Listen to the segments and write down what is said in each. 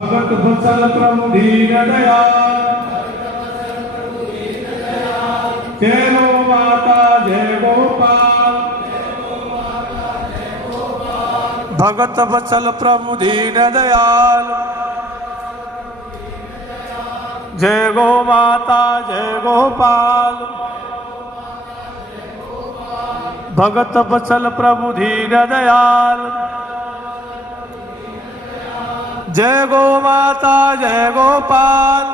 भगत बत्सल प्रभु दीन दयाल, जय गो माता जय गोपाल। भगत बत्सल प्रभु दीन दयाल, जय गो माता जय गोपाल। भगत बत्सल प्रभु दीन दयाल, जय गो माता जय गोपाल।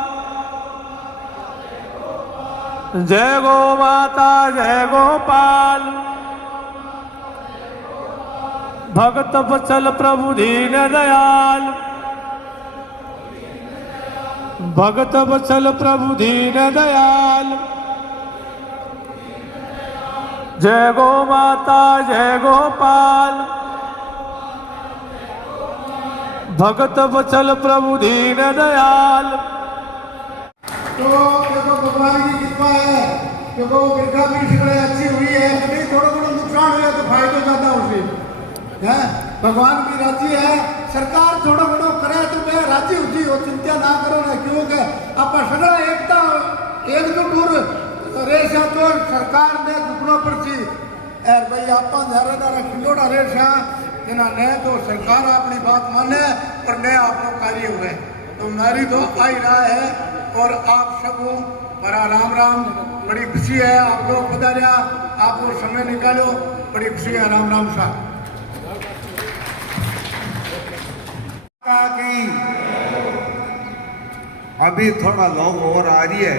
जय गो माता जय गोपाल। भगत बत्सल प्रभु दीन दयाल, भगत बत्सल प्रभु दीन दयाल। जय गो माता जय गोपाल। भगत बत्सल प्रभु दीन दयाल। तो देखो भगवान की कृपा है, देखो बिरखा भी ठिकड़े अच्छी हुई है, नहीं थोड़ा थोड़ा नुकसान हुआ तो फायदा ज्यादा उसे है। भगवान की राजी है, सरकार थोड़ा बड़ो करे तो मैं राजी होती हो, चिंता ना करो ना, क्योंकि आप सगड़ा एकता एकजुट रेशा तो सरकार ने घुटनों पर थी यार भाई आप खिलोड़ा रेशा इन्होंने तो सरकार अपनी बात माने और नए आप लोग कार्य हुए तो नारी तो आ ही रहा है। और आप सबको बड़ा राम राम, बड़ी खुशी है आप लोग पधारिया, आप लोग समय निकालो, बड़ी खुशी है। राम राम साहब की अभी थोड़ा लोग और आ रही है,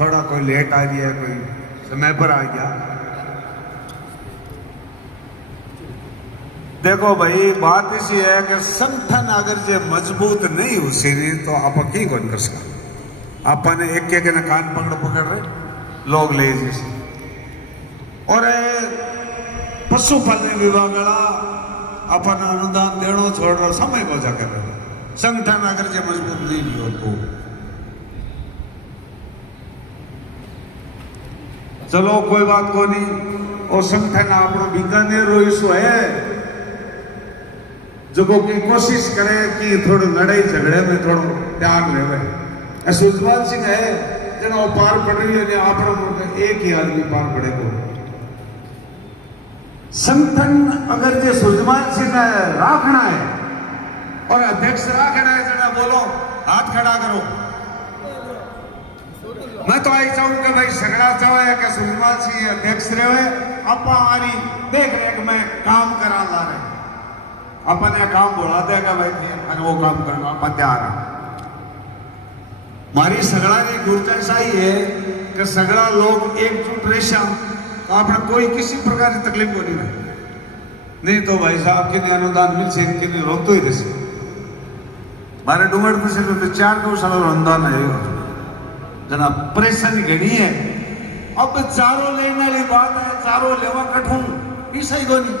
थोड़ा कोई लेट आ रही है, कोई समय पर आ गया। देखो भाई बात इसी है कि संगठन अगर जे मजबूत नहीं हो सीरी तो आप की कौन कर सकते। अपन एक एक न कान पकड़ रहे लोग ले जैसे और पशुपालन विभाग अपन अनुदान देनो छोड़ रहा समय बोझा कर रहे। संगठन अगर जे मजबूत नहीं हो तो चलो कोई बात को नहीं। और संगठन अपनो बीकानेर रोइसो है जो की कोशिश करे कि थोड़ा लड़ाई झगड़े में थोड़ा ध्यान रहे। सुजवाल सिंह है जना पार पड़ रही है, आप एक ही आदमी पार पड़ेगा। संगठन अगर जो सुजवाल सिंह राखना है और अध्यक्ष राखना है, जना बोलो हाथ खड़ा करो। मैं तो आई चाहूँ कि भाई सगड़ा चाहो है कि सुजवाल सिंह अध्यक्ष रहे, आप हमारी देख रेख में काम करा ला रहे, अपन ये काम बढ़ा देगा भाई और वो काम करना अपन तैयार है। मारी सगड़ा की गुरजाइश आई है कि सगड़ा लोग एकजुट रेशा तो आपने कोई किसी प्रकार की तकलीफ को नहीं है। नहीं तो भाई साहब किन्हें अनुदान मिल से किन्हें रोक तो ही रहे। मारे डूंगर से तो 4 गौशाला अनुदान है जना परेशानी घनी है। अब चारों लेने वाली बात है, चारों लेवा कठू ईसा ही नहीं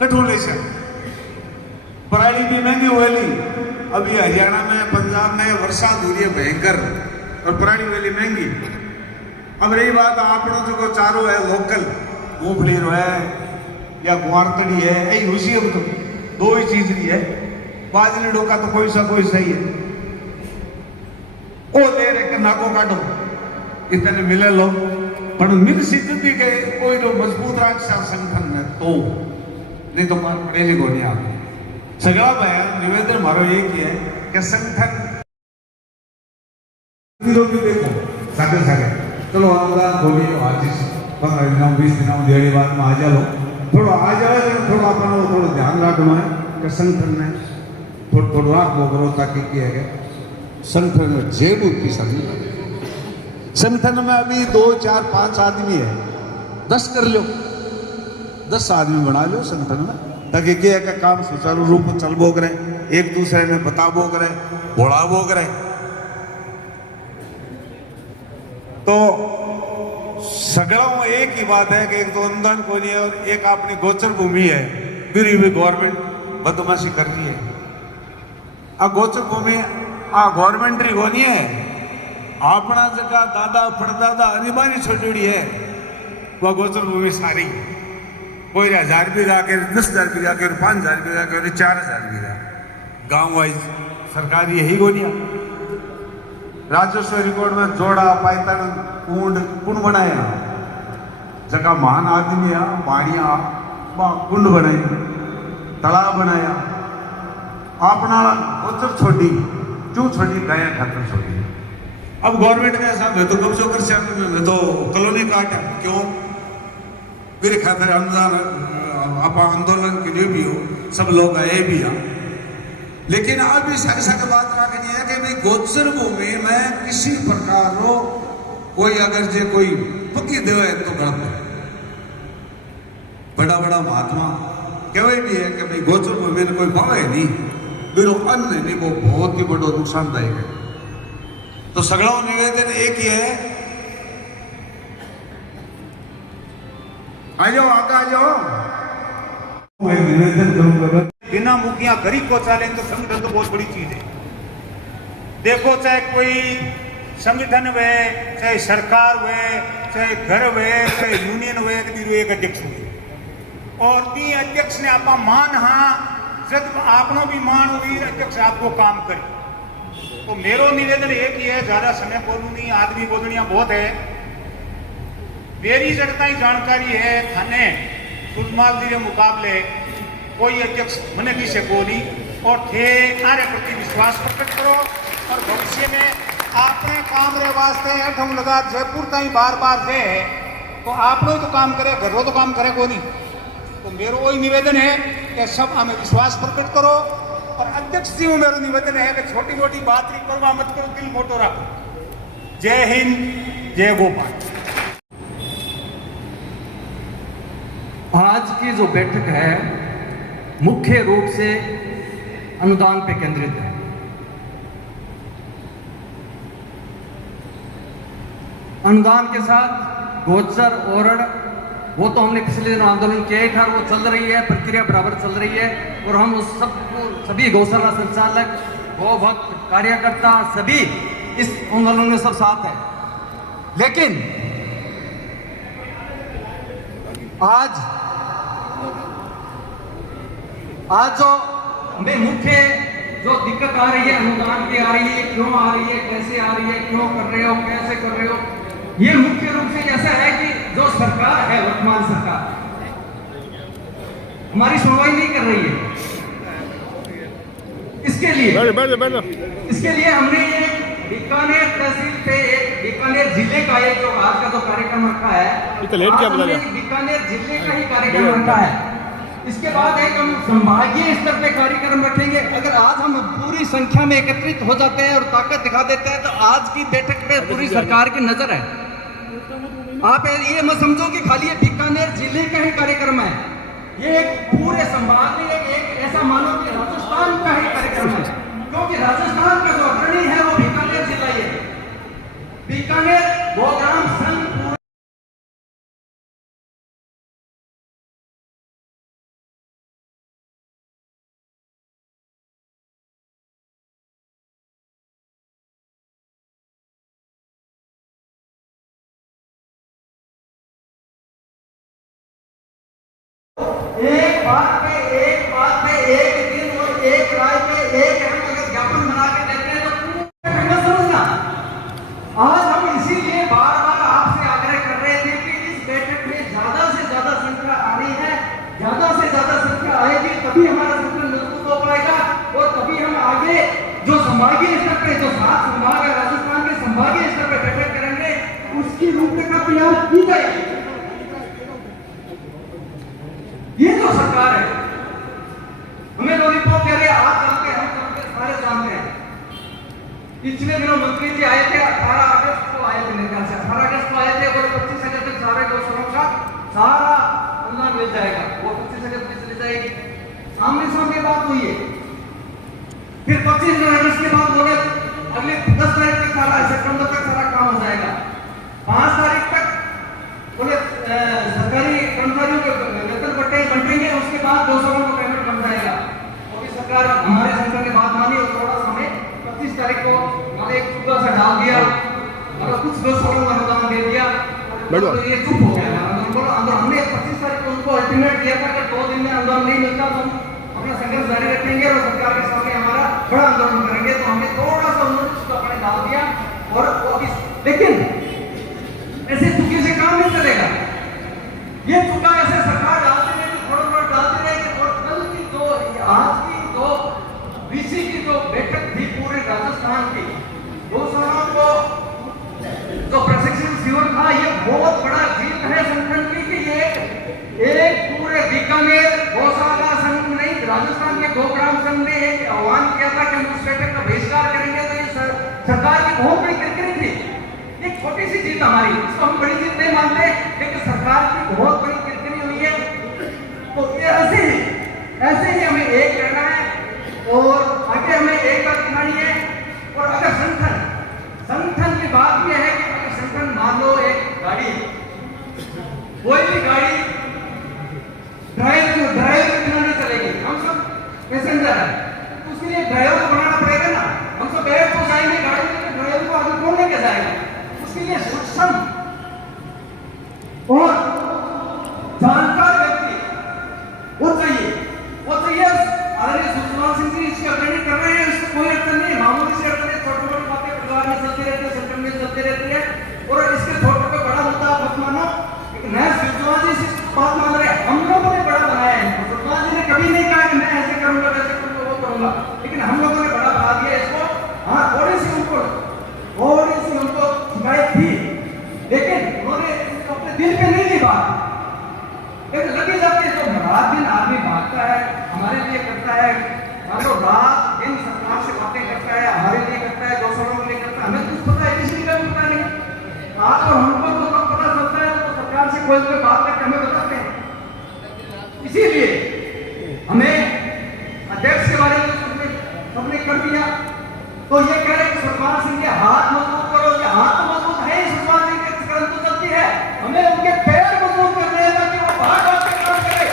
कठू ले से पराली भी महंगी हुई। अभी हरियाणा में पंजाब में वर्षा हो रही है भयंकर और पराली वाली महंगी। अब रही बात आपनो जो चारों है लोकल मूंगफली है या गुआरतड़ी है, यही उसी अब तो 2 ही चीज नहीं है। बाजरी डोका तो कोई सा कोई सही है, ओ ले रे नाको काटो इतने मिले लो पर मिल सिद्ध भी गए कोई तो मजबूत राक्षा संगठन में तो नहीं तो मार पड़ेगी को नहीं आगे। सगड़ा बयान निवेदन मारो एक ही है कि संगठन विरोधी देखो सागे सागे चलो अनुदान खोली आज 15 दिन 20 दिन डेढ़ी बात में आ जाओ थोड़ा आ जाए थोड़ा अपन थोड़ा ध्यान रखना है कि संगठन में थोड़ा थोड़ा लाख वो करो ताकि किया गया संगठन में जेब की सभी संगठन में अभी 2 4 5 आदमी है, 10 कर लो, 10 आदमी बना लो संगठन में ताकि क्या है काम सुचारू रूप में चलबो करे, एक दूसरे में बताबो करे, बोलाबो करे। तो सगड़ा में एक ही बात है कि एक तो अनुदान को नहीं है और एक अपनी गोचर भूमि है, फिर भी गवर्नमेंट बदमाशी कर रही है। आ गोचर भूमि आ गवर्नमेंट री को नहीं है, अपना जगह दादा परदादा अनिबानी छोड़ी है वह गोचर भूमि सारी। कोई 1000 बीघा के 10,000 बीघा के 5,000 बीघा के 4,000 बीघा गांव वाइज सरकारी यही गोनिया राजस्व रिकॉर्ड में जोड़ा पाइतन कुंड बनाया जगह महान आदमी आ बाड़िया कुंड बनाई तालाब बनाया अपना गोचर छोड़ी क्यों छोड़ी गाय खातर छोड़ी। अब गवर्नमेंट का ऐसा मैं तो कब्जो कर मैं तो कॉलोनी काटा क्यों मेरे खातर अनुदान आप आंदोलन के लिए भी हो सब लोग आए भी आ लेकिन अब इस ऐसा की बात रखनी है कि भाई गोचर भूमि में किसी प्रकार रो कोई अगर जे कोई पक्की देवे तो गलत है। बड़ा बड़ा महात्मा कहवे भी है कि भाई गोचर भूमि में कोई भावे नहीं बिरो अन्न नहीं वो बहुत ही बड़ो नुकसानदायक है। तो सगड़ा निवेदन एक ही है आ जाओ आगे आ जाओ मैं निवेदन करूंगा बिना मुखिया गरीब को चाले तो संगठन तो बहुत बड़ी चीज है। देखो चाहे कोई संगठन हुए चाहे सरकार हुए चाहे घर हुए चाहे यूनियन हुए एक अध्यक्ष हुए और ती अध्यक्ष ने आपा मान हाँ जब आपनो भी मान हुई अध्यक्ष आपको काम करे। तो मेरो निवेदन एक ही है ज्यादा समय बोलू नहीं आदमी बोलनिया बहुत है। मेरी जगता ही जानकारी है थाने सुजमाल जी के मुकाबले कोई अध्यक्ष मने की से को नहीं और थे आरे प्रति विश्वास प्रकट करो और भविष्य में आपने काम रे वास्ते हम लगा जयपुर ताई बार बार दे तो आप लोग तो काम करे घर तो काम करे को नहीं। तो मेरो वही निवेदन है कि सब हमें विश्वास प्रकट करो और अध्यक्ष जी को मेरो निवेदन है कि छोटी मोटी बात नहीं करवा मत करो दिल मोटो रखो। जय हिंद जय गोपाल। आज की जो बैठक है मुख्य रूप से अनुदान पे केंद्रित है। अनुदान के साथ गोचर ओरड़ वो तो हमने पिछले दिन आंदोलन किया था वो चल रही है प्रक्रिया बराबर चल रही है और हम उस सबको सभी गौशाला संचालक गौ भक्त कार्यकर्ता सभी इस आंदोलन में सब साथ है। लेकिन आज जो हमें मुख्य जो दिक्कत आ रही है अनुदान की आ रही है क्यों आ रही है कैसे आ रही है क्यों कर रहे हो कैसे कर रहे हो ये मुख्य रूप से ऐसा है कि जो सरकार है वर्तमान सरकार हमारी सुनवाई नहीं कर रही है। इसके लिए हमने ये बीकानेर तहसील पे बीकानेर जिले का एक जो आज का जो कार्यक्रम रखा है हमने बीकानेर जिले का ही कार्यक्रम रखा है। इसके बाद एक हम संभागीय स्तर पे कार्यक्रम रखेंगे। अगर आज हम पूरी संख्या में एकत्रित हो जाते हैं और ताकत दिखा देते हैं तो आज की बैठक पे पूरी सरकार की नजर है। आप ये मत समझो कि खाली ये बीकानेर जिले का ही कार्यक्रम है, ये एक पूरे संभाग में एक ऐसा मानो कि राजस्थान का ही कार्यक्रम है क्योंकि राजस्थान का जो अग्रणी है वो बीकानेर जिला ही है। बीकानेर गौग्राम संघ एक बात पे एक दिन और एक राय पे एक हम अगर ज्ञापन बना के देते हैं तो समझना। आज हम इसीलिए बार बार आपसे आग्रह कर रहे थे कि इस बैठक में ज्यादा से ज्यादा संख्या आ रही है, ज्यादा से ज्यादा संख्या आएगी तभी हमारा संगठन मजबूत हो पाएगा और तभी हम आगे जो संभागीय स्तर पे जो 7 संभाग है राजस्थान के संभागीय स्तर पे बैठक करेंगे उसकी रूपरेखा तैयार की जाएगी। ये जो सरकार है हमें लॉलीपॉप कह रहे आज चलते हम चलते सारे जानते हैं। पिछले दिनों मंत्री जी आए थे 18 अगस्त को आए थे मेरे ख्याल से 18 अगस्त को आए थे और 25 अगस्त तक सारे गौशालाओं का सारा अनुदान मिल जाएगा वो 25 अगस्त में चली जाएगी। सामने सामने बात हुई है। फिर 25 अगस्त के बाद बोले अगले 10 तारीख तक सारा सितंबर तक सारा काम हो जाएगा। 5 तारीख तक बोले सरकारी कर्मचारियों के वेतन बट्टे बंटेंगे उसके बाद 200 का पेमेंट बन जाएगा। और सरकार हमारे संगठन ने बात मानी और थोड़ा सा हमें 25 तारीख को हमारे एक सूबा से डाल दिया और कुछ 200 का अनुदान दे दिया तो ये चुप हो गया। हमने 25 तारीख को उनको अल्टीमेट दिया था कि 2 दिन में अनुदान नहीं मिलता तो अपना संघर्ष जारी रखेंगे और सरकार के सामने हमारा बड़ा आंदोलन करेंगे। तो हमने थोड़ा सा उन्होंने उसको अपने डाल दिया और लेकिन ऐसे चुकी से काम नहीं चलेगा। ये चुका ऐसे सरकार डालती रहेगी, थोड़ा थोड़ा डालती रहेगी। और कल की जो आज की जो बीसी की जो बैठक थी पूरे राजस्थान की, गौशालाओं को जो प्रशिक्षण शिविर था, ये बहुत बड़ा जीत है संगठन की कि ये एक पूरे बीकानेर गौशाला संघ ने, राजस्थान के गोग्राम संघ ने एक आह्वान किया था कि हम उस बैठक का बहिष्कार करेंगे। तो ये सरकार की बहुत बड़ी किरकिरी थी। एक छोटी सी जीत हमारी, इसको हम बड़ी जीत नहीं मानते, लेकिन सरकार की बहुत बड़ी किरकिरी हुई है। तो ये ऐसे ही हमें एक करना है और आगे हमें एकता दिखानी है। और अगर संगठन की बात यह है कि अगर संगठन मान लो एक गाड़ी, कोई भी गाड़ी ड्राइवर बिना नहीं चलेगी, हम सब पैसेंजर है, तो उसके लिए ड्राइवर को बनाना पड़ेगा ना। हम सब बैठ तो जाएंगे गाड़ी में, ड्राइवर को आगे कौन लेके जाएगा? उसके लिए सक्षम और जानकार व्यक्ति वो चाहिए। आदरणीय सुषमा सिंह जी इसकी अग्रणी कर रहे हैं, इसको कोई अड़चन नहीं, मामूली से अड़चन है, छोटी मोटी बातें परिवार में चलती रहती है, संगठन में चलती रहती है। और इसके छोटे पे बड़ा मुद्दा मत मानो। मैं सुषमा जी से बात मान रहे, हम लोगों ने बड़ा बनाया है। सुषमा जी ने कभी नहीं कहा कि मैं ऐसे करूंगा वैसे करूंगा वो करूंगा, लेकिन हम लोगों ने बड़ा बना दिया इसको। हाँ, थोड़ी सी उनको शिकायत थी, लेकिन उन्होंने अपने दिल पे नहीं ली बात, लेकिन लगी जाती है। तो रात दिन आदमी भागता है, हमारे लिए करता है, मानो रात दिन सरकार से बातें करता है, हमारे लिए करता है, गौशालों के लिए करता है। हमें कुछ पता है, किसी का भी पता नहीं। आप और हमको तो कब पता चलता है तो सरकार से कोई कोई बात करके हमें बताते हैं। इसीलिए हमें अध्यक्ष के बारे में सबने कर दिया। तो ये कह रहे कि सुषमा सिंह के हाथ मजबूत करो, कि हाथ तो मजबूत है ही, सुषमा सिंह के कदम तो चलती है, हमें उनके पैर मजबूत करने हैं ताकि वो बाहर के काम करे।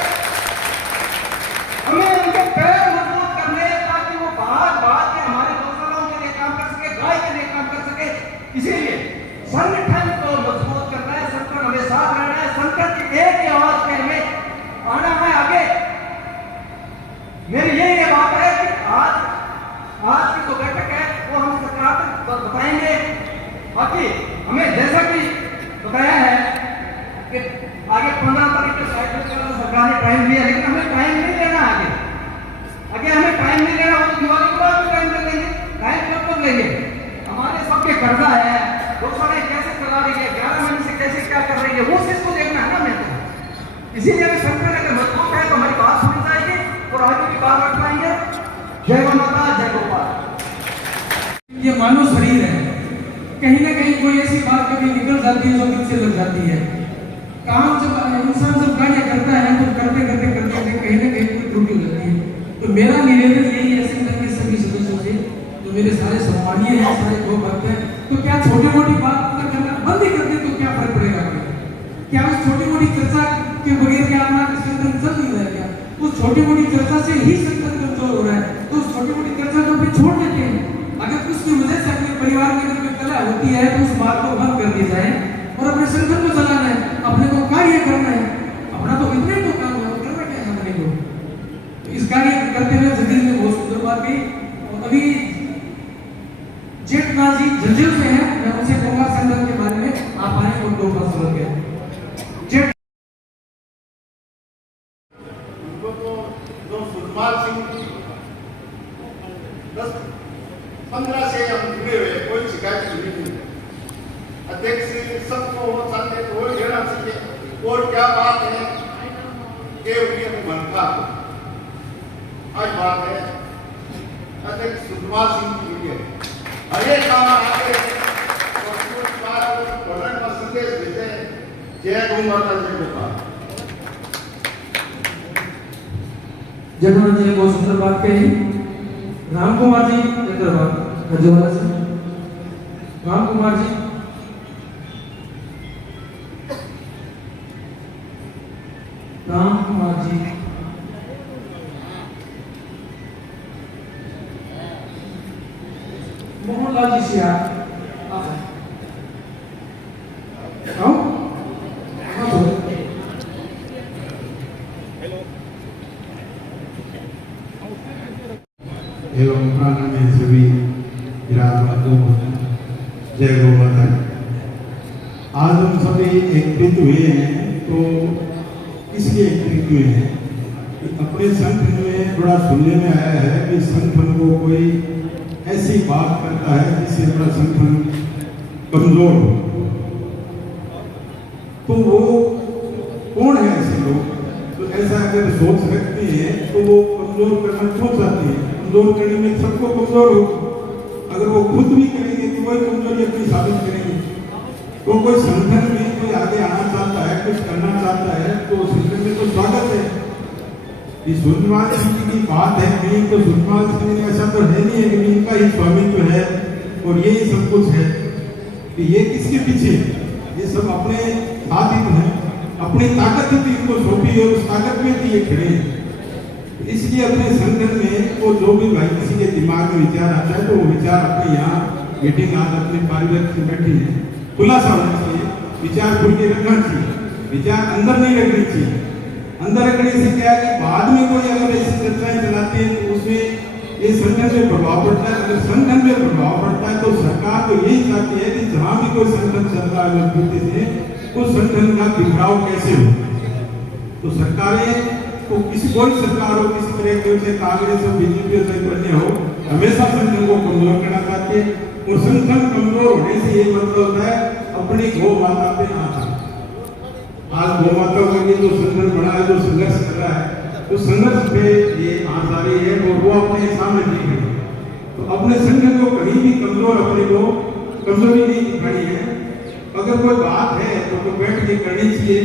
हमें उनके पैर मजबूत करने हैं ताकि वो बाहर के हमारे गौशालाओं के लिए काम कर सके, गाय के लिए काम कर सके। इसीलिए संगठन को मजबूत करना है, संगठन हमें साथ रहना है, संगठन की एक ही आवाज में हमें आना है आगे। मेरी यही बात है कि आज की जो बैठक है वो हम सरकार तक बताएंगे। बाकी हमें जैसा कि बताया है कि आगे 15 तारीख के साइड में सरकार ने टाइम दिया, लेकिन हमें टाइम नहीं लेना आगे हमें टाइम नहीं लेना। वो दिवाली के बाद भी टाइम ले लेंगे, टाइम कब लेंगे? हमारे सबके कर्जा है, गौशालाएं कैसे चला रही है, 11 महीने से कैसे क्या कर रही है, वो चीज को देखना है ना हमें। तो इसीलिए अगर संगठन अगर मजबूत है तो हमारी बात सुनी जाएगी और आगे भी बात रख पाएंगे। जय माता, जय गोपाल। ये मानव शरीर है, कहीं ना कहीं कोई ऐसी बात कभी निकल जाती है जो दिल से लग जाती है। काम जब इंसान जब कार्य करता है तो करते कहीं ना कहीं कोई त्रुटि हो जाती है। तो मेरा निवेदन यही है संगठन के सभी सदस्यों से, तो मेरे सारे सम्मानीय हैं, सारे दो भक्त हैं, तो क्या छोटी मोटी बात करना बंद ही कर दे तो क्या फर्क पड़ेगा? क्या उस छोटी मोटी चर्चा के बगैर क्या हमारा संगठन चल नहीं रहा है? क्या उस छोटी मोटी चर्चा से ही संगठन कमजोर हो रहा है? तो उस छोटी मोटी चर्चा को फिर छोड़ देते हैं। अगर उसकी वजह से अपने परिवार के अंदर कला होती है तो उस बात को बंद कर दिया जाए और अपने संगठन को चलाना है, अपने को कार्य करना है। अपना तो इतना ही तो काम है, करना क्या है अपने को? तो इस कार्य करते हुए जगदीश ने बहुत सुंदर बात की। और अभी जेठनाथ जी झंझर से हैं, मैं उनसे कहूंगा संगठन के बारे में आप आए और दो बात सुन के। सुषमा सिंह 10-15 से हम जुड़े हुए, कोई शिकायत नहीं। अध्यक्ष सबको हो सकते तो लेना चाहिए। और क्या बात है कि उनके मनता आज बात है अध्यक्ष सुषमा सिंह की लिए हर एक काम आगे और का संदेश देते हैं। जय गौ माता, जय गोपाल। जगन्नाथ जी ने बहुत सुंदर बात कही। राम कुमार जी हैदराबाद हजवाला से, राम कुमार जी। राम कुमार जी, मोहनलाल जी से आप सभी विराजमान हैं। जय गौ माता। आज हम सभी एकत्रित हुए हैं तो इसलिए एकत्रित हुए हैं कि अपने संगठन में बड़ा सुनने में आया है कि संगठन को कोई ऐसी बात करता है जिससे बड़ा संगठन कमजोर हो। तो वो कौन है ऐसे लोग? तो ऐसा अगर सोच रखते हैं तो वो कमजोर करना क्यों चाहते हैं? कमजोर करने में सबको कमजोर हो। अगर वो खुद भी करेंगे तो वही कमजोरी अपनी साबित करेंगे। तो कोई संगठन में कोई आगे आना चाहता है, कुछ करना चाहता है तो संगठन में तो स्वागत है। ये सूर्यपाल सिंह जी की बात है कहीं तो सूर्यपाल सिंह ने ऐसा तो है नहीं है कि इनका ही स्वामित्व है और यही सब कुछ है कि ये किसके पीछे? ये सब अपने साथ ही हैं, अपनी ताकत ही इनको सौंपी और उस ताकत में भी ये खड़े हैं। इसलिए अपने संगठन में वो जो भी भाई किसी के दिमाग में विचार आता है तो वो विचार अपने यहाँ मीटिंग आज अपने पारिवारिक में बैठी है, खुलासा होना चाहिए, विचार खुल के रखना चाहिए, विचार अंदर नहीं रखने चाहिए। अंदर रखने से क्या है कि बाद में कोई अगर ऐसी चर्चाएं चलाते हैं तो उसमें ये संगठन में प्रभाव पड़ता है। अगर संगठन में प्रभाव पड़ता है तो सरकार तो यही चाहती है कि जहां भी कोई संगठन चल रहा है मजबूती से उस संगठन का बिखराव कैसे हो। तो सरकारें तो किसी कोई सरकार हो, किसी तरह के चाहे कांग्रेस हो, बीजेपी हो, चाहे अन्य हो, हमेशा संगठन को कमजोर करना चाहती है। और संगठन कमजोर होने से ये मतलब होता है अपनी गौ माता पे आना। आज गौ माता के लिए जो संगठन बना है, जो संघर्ष कर रहा है, तो संघर्ष पे ये आंच आ रही है और वो अपने सामने दिख रही है। तो अपने संगठन को कहीं भी कमजोर अपने को कमजोरी नहीं दिखानी है। अगर कोई बात है तो बैठ के करनी चाहिए।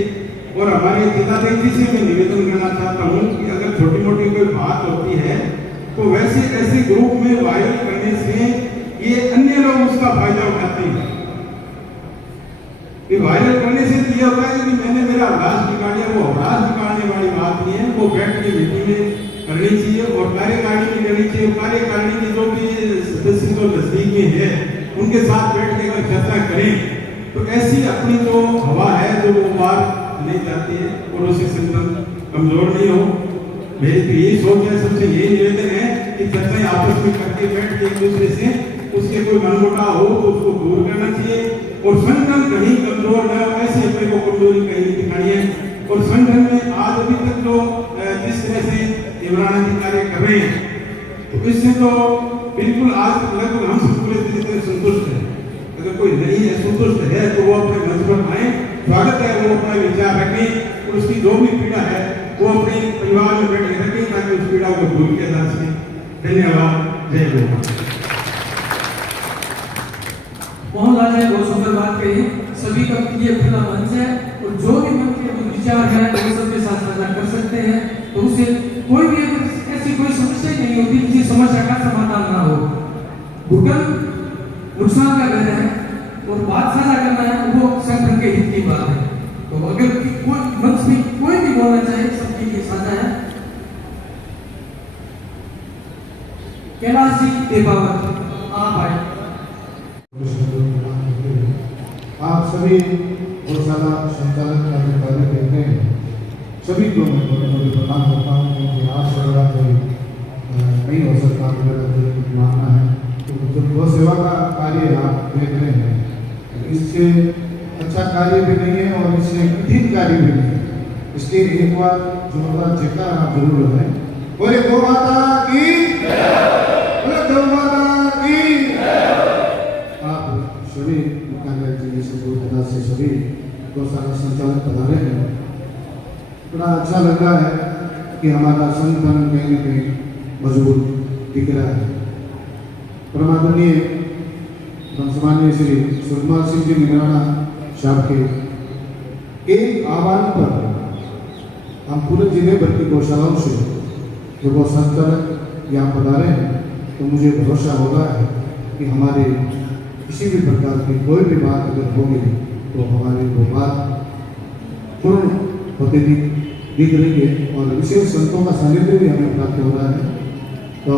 और हमारे जिलाध्यक्ष जी से मैं निवेदन करना चाहता हूँ कि अगर छोटी मोटी कोई बात होती है तो वैसे ऐसे ग्रुप में वायरल करने से ये अन्य लोग उसका फायदा उठाते हैं। वायरल करने से ये होता है कि मैंने मेरा अभ्यास बिगाड़ दिया, वो अभ्यास बिगाड़ने वाली बात नहीं है। वो बैठ के मीटिंग में करनी चाहिए और कार्यकारिणी में करनी चाहिए। कार्यकारिणी के जो भी सदस्य जो नजदीक में है उनके साथ बैठ के अगर चर्चा करें तो ऐसी अपनी जो हवा है जो वो बात नहीं जाती है और उससे संगठन कमजोर नहीं हो। मेरी तो यही सोच है, सबसे यही निवेदन है कि चर्चाएं आपस में करके बैठ के एक दूसरे से उसके कोई मनमुटाव हो तो उसको दूर करना चाहिए। और संगठन कहीं कमजोर न हो ऐसे अपने को कमजोरी कहीं नहीं दिखानी है। और संगठन में आज अभी तक जो जिस तरह से इमरान जी कार्य कर रहे हैं तो इससे तो बिल्कुल आज लगभग हम सब पूरे तरीके से संतुष्ट हैं। अगर कोई नहीं है संतुष्ट है तो वो अपने मंच पर आए, स्वागत है। वो अपना विचार रखें और उसकी जो भी पीड़ा है वो अपने परिवार में बैठ के रखें ताकि उस पीड़ा को दूर किया जा सके। धन्यवाद। जय गौ। मोहनलाल ने बहुत सुंदर बात कही। सभी का ये खुला मंच है और जो भी मन के विचार है वो सबके साथ साझा कर सकते हैं। तो उससे कोई भी ऐसी कोई समस्या नहीं होती किसी समस्या का समाधान ना हो। घुटन नुकसान का घर है और बात साझा करना है वो संगठन के हित की बात है। तो अगर कोई मंच में कोई भी बोलना चाहे सबके लिए साझा है। कैलाश जी देवावत आप आए। आप सभी गौशाला संचालक कार्य देखते हैं, सभी को मैं बहुत प्रदान करता हूँ क्योंकि आज से बड़ा कोई नहीं हो सकता मेरा मानना है। तो जब गौ सेवा का कार्य आप देख रहे हैं इससे अच्छा कार्य भी नहीं है और इससे कठिन कार्य भी नहीं है। इसलिए एक बार जोरदार जयकार आप जरूर लगाएं। बोले गौ माता की, बोले गौ माता की। आप सभी मुख्यालय से सभी गौशाला संचालक पधारे हैं। बड़ा अच्छा लग रहा है कि हमारा संगठन कहीं न कहीं मजबूत दिख रहा है। परमादरणीय सम्माननीय श्री सूर्यपाल सिंह जी निगराना साहब के एक आह्वान पर हम पूरे जिले भर की गौशालाओं से जो गौ संचालक यहाँ पधारे हैं तो मुझे भरोसा हो रहा है कि हमारे किसी भी प्रकार की कोई भी बात अगर होगी तो हमारी वो बात पूर्ण होते दिख रही है और विशेष संतों का सानिध्य भी हमें प्राप्त हो रहा है। तो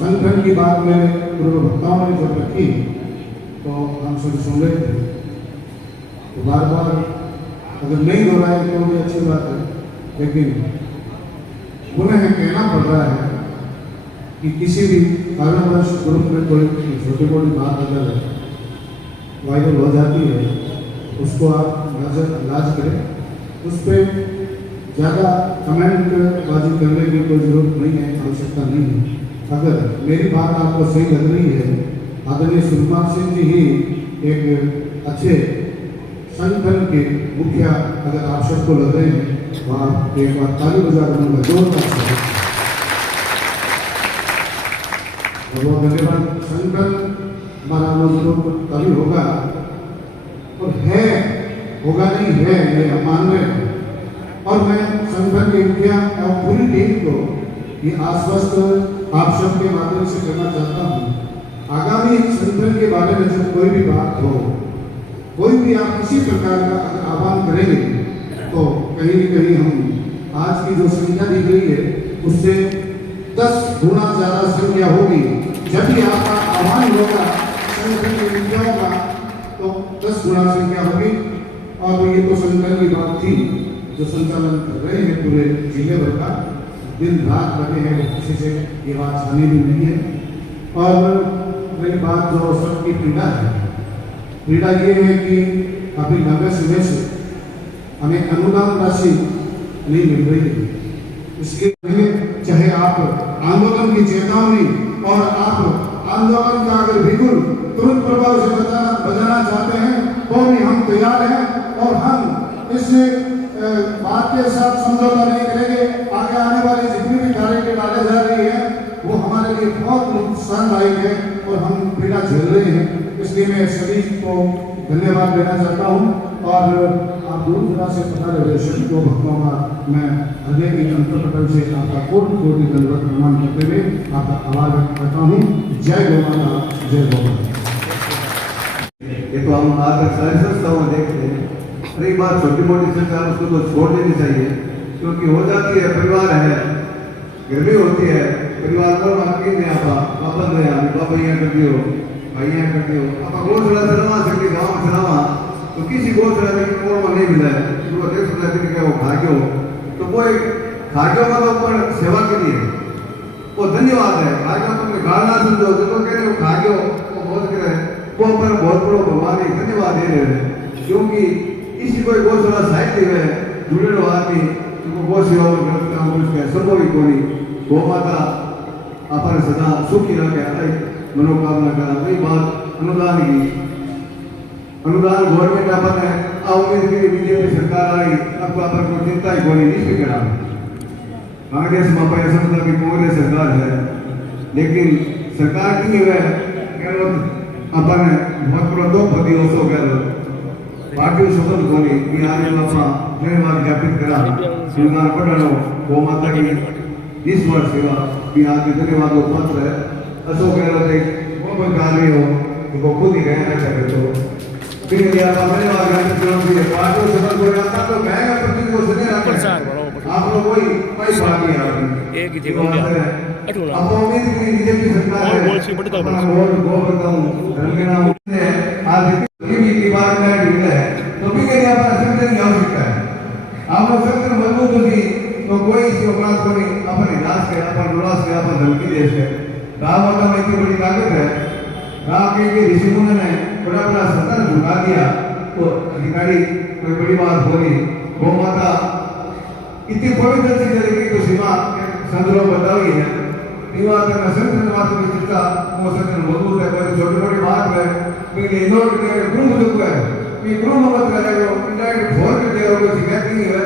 संगठन की बात में पूर्व वक्ताओं ने जब रखी तो हम सब सुन रहे थे तो बार बार अगर नहीं दोहराए तो भी अच्छी बात है, लेकिन पुनः कहना पड़ रहा है कि किसी भी कारणवश ग्रुप में कोई छोटी मोटी बात अगर वायरल हो जाती है उसको आप नजरअंदाज करें, उस पर ज़्यादा कमेंट बाजी करने की कोई ज़रूरत नहीं है, आवश्यकता नहीं है। अगर मेरी बात आपको सही लग रही है, आदरणीय सुकुमार सिंह जी ही एक अच्छे संगठन के मुखिया अगर आप सबको लग रहे हैं तो आप एक बार ताली बजा दूंगा जोरदार से। वो धन्यवाद संगठन हमारा मजबूत तभी होगा और है, होगा नहीं है, ये हम मान रहे हैं। और मैं संगठन के मुखिया और पूरी टीम को ये आश्वस्त आप सबके माध्यम से करना चाहता हूँ, आगामी संगठन के बारे में जब कोई भी बात हो, कोई भी आप किसी प्रकार का अगर आह्वान करेंगे तो कहीं न कहीं हम आज की जो संख्या दी गई है उससे 10 गुना ज़्यादा संख्या होगी। जब भी आपका आह्वान होगा संगठन के मुखियाओं का तो 10 गुना संख्या होगी। और ये तो संगठन की बात थी जो संचालन कर रहे हैं पूरे जिले भर का, दिन रात लगे हैं, किसी से ये बात छानी भी नहीं है। और मेरी बात जो सबकी पीड़ा है, पीड़ा ये है कि अभी लंबे समय से हमें अनुदान राशि नहीं मिल रही है। इसके लिए चाहे आप आंदोलन की चेतावनी और आप आंदोलन का अगर बिल्कुल तुरंत प्रभाव से बजाना चाहते हैं तो भी हम तैयार हैं और हम इस बात के साथ समझौता नहीं करेंगे। आगे आने वाली जितनी भी गारंटी डाले जा रही है वो हमारे लिए बहुत नुकसानदायक है और हम पीड़ा झेल रहे हैं। इसलिए मैं सभी को धन्यवाद देना चाहता हूँ और आप दूर दराज से पता रहे सभी को भक्तों का मैं हृदय की अंतर्पटल से आपका कोटि कोटि दंडवत प्रणाम करते हुए आपका आभार व्यक्त करता हूँ। जय गौ माता, जय गौ माता। ये तो हम आज तक सारी संस्थाओं में देखते हैं, हर एक बात छोटी मोटी संस्था उसको तो छोड़ देनी चाहिए, क्योंकि हो जाती है, परिवार है, गर्मी होती है, परिवार को मांगे नहीं आता, पापा नहीं आ, पापा यहाँ कर दियो, भाई यहाँ कर दियो, आप गौशाला चलावा सकते, गाँव में चलावा, तो किसी गौशाला में कोई नहीं मिला है, तो देख सकता है कि वो भाग्यो, तो वो एक भाग्यो का तो ऊपर सेवा के लिए, वो धन्यवाद है, भाग्यो तुमने गाना समझो, जो कह रहे हो भाग्यो, वो बहुत कह रहे हैं, वो पर बहुत बड़ो भगवान ही धन्यवाद दे रहे हैं, क्योंकि इसी कोई गौशाला साहित्य है, जुड़े रहो आदमी, तो गौ सेवा में गलत काम हो उसका संभव ही कोई, गौ माता अपन सदा सुखी रखे, मनोकामना करा। वही बात अनुदान की, अनुदान गवर्नमेंट अपन है, उम्मीद की बीजेपी सरकार आई, आपको अपन को चिंता ही कोई नहीं करा। कांग्रेस में अपन ऐसा मतलब कि कांग्रेस सरकार है, लेकिन सरकार की है अपन बहुत बड़ा दो पति हो सो गया पार्टी स्वतंत्र होनी कि आने बापा धन्यवाद ज्ञापित करा श्रीमान पढ़ो गौ माता की इस वर्ष सेवा भी आपके धन्यवाद को पत्र है। अशोक गहलोत एक बहुत आदमी हो तो खुद ही कहना चाहते तो फिर यदि आप धन्यवाद ज्ञापित करोगे पार्टी स्वतंत्र हो जाता तो कहेगा प्रति को सुने रखें आप लोग कोई बात नहीं आपकी एक ही जगह अब उम्मीद की बीजेपी सरकार है अपना वोट बताऊं धर्म के नाम है आज की बात में ढूंढ है तो भी कहीं आप संगठन की आवश्यकता है। आप लोग संगठन मजबूत होगी तो कोई इस अपराध को नहीं अपन इलाज के अपन उल्लास के अपन धमकी देश के गाँव माता में इतनी बड़ी ताकत है। गाँव के ऋषि मुनि ने बड़ा बड़ा सत्ता झुका दिया तो अधिकारी कोई बड़ी बात हो रही। गौ माता इतनी पवित्र चीज है कि तो सीमा संदर्भ बताई है दीवार का संगठन मात्र की चिंता वो संगठन मजबूत है। कोई छोटी मोटी बात है कि इग्नोर करके गुरु मुझे है कि गुरु मत करेगा इंडायरेक्ट फोन कर देगा कोई शिकायत नहीं है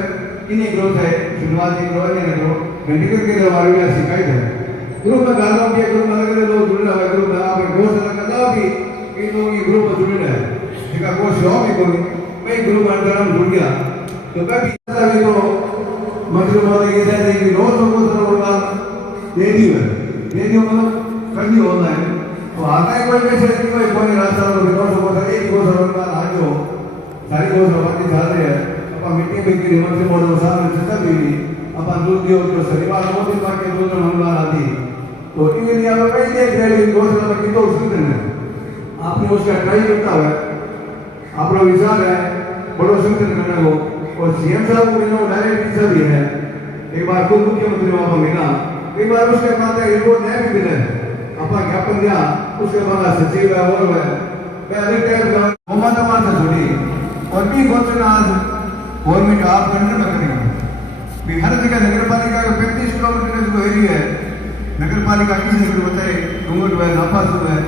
इन्हीं ग्रोथ है शुरुआत की ग्रोथ नहीं है तो घंटे के हमारे लिए शिकायत है ग्रुप में गालों के ग्रुप में अलग लोग जुड़े हुए ग्रुप में आप घोष लगा भी इन लोगों की ग्रुप में जुड़े रहे इसका कोई शौक ही कोई मैं ग्रुप अंदर हम जुड़ गया तो कभी अभी तो मतलब वाले ये कहते हैं कि रोज को होगा रेडियो मतलब कंडी होता है तो आता है कोई कैसे कोई कोई रास्ता तो रोज को एक को सरकार आज हो सारी को सरकार चल रही है अपन मीटिंग में की रिमोट से मोड़ सामने चर्चा भी अपन दूर दियो तो शनिवार को दिन के दो दिन मंगलवार आती तो इन लिए आप कई देख रहे हैं घोषणा में कितो उसकी है आपने उसका ट्राई करता हुआ आप लोग विचार है बड़ो संकट करने को और सीएम साहब को डायरेक्ट भी है एक बार खुद मुख्यमंत्री वहां पर मिला कई बार उसके बाद रिपोर्ट नहीं भी मिले अपना ज्ञापन दिया उसके बाद सचिव है और है मैं अधिक टाइम का मोहम्मद अमान से जुड़ी और भी घोषणा आज गवर्नमेंट आप कंट्रोल में करेंगे भी हर जगह नगर पालिका का 35 किलोमीटर का जो एरिया है नगर पालिका किसी ने बताए डूंगर है नापासू है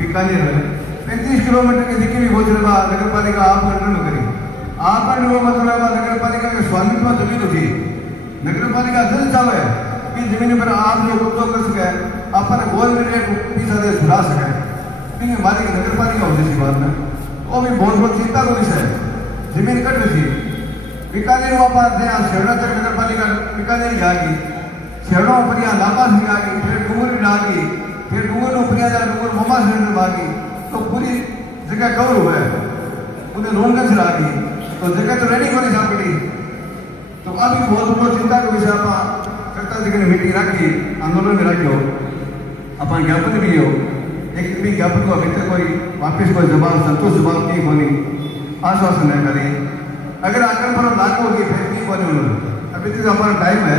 बीकानेर है 35 किलोमीटर के जितनी भी घोषणा नगर पालिका आप कंट्रोल में करेंगे आप मतलब नगर पालिका के स्वामित्व जमीन थी नगर पालिका जल चाहे कि जमीन पर आप जो कब्जो कर सके अपन गवर्नमेंट एक पैसा दे छुड़ा सके क्योंकि हमारी नगर पालिका होती सी बात में वो भी बहुत चिंता का विषय है जमीन कट रही बीकानेर वापस शेड़ा तक नगर पालिका बीकानेर जाएगी शेड़ों पर यहाँ नापास भी आएगी फिर डूंगर जाएगी फिर डूंगर ऊपर जाए डूंगर मोमा सेंटर भागी तो पूरी जगह कवर हुआ है उन्हें रोनगंज लागी तो जगह तो रेडी होनी पड़ी तो अभी बहुत चिंता का विषय आप करता जगह मीटिंग रखी आंदोलन में रखियो अपन ज्ञापन भी हो एक भी ज्ञापन को अभी तक कोई वापस कोई जवाब संतोष जवाब नहीं होनी आश्वासन न करी अगर आकर पर लागू होगी फिर नहीं बोले उन्होंने अभी तक हमारा टाइम है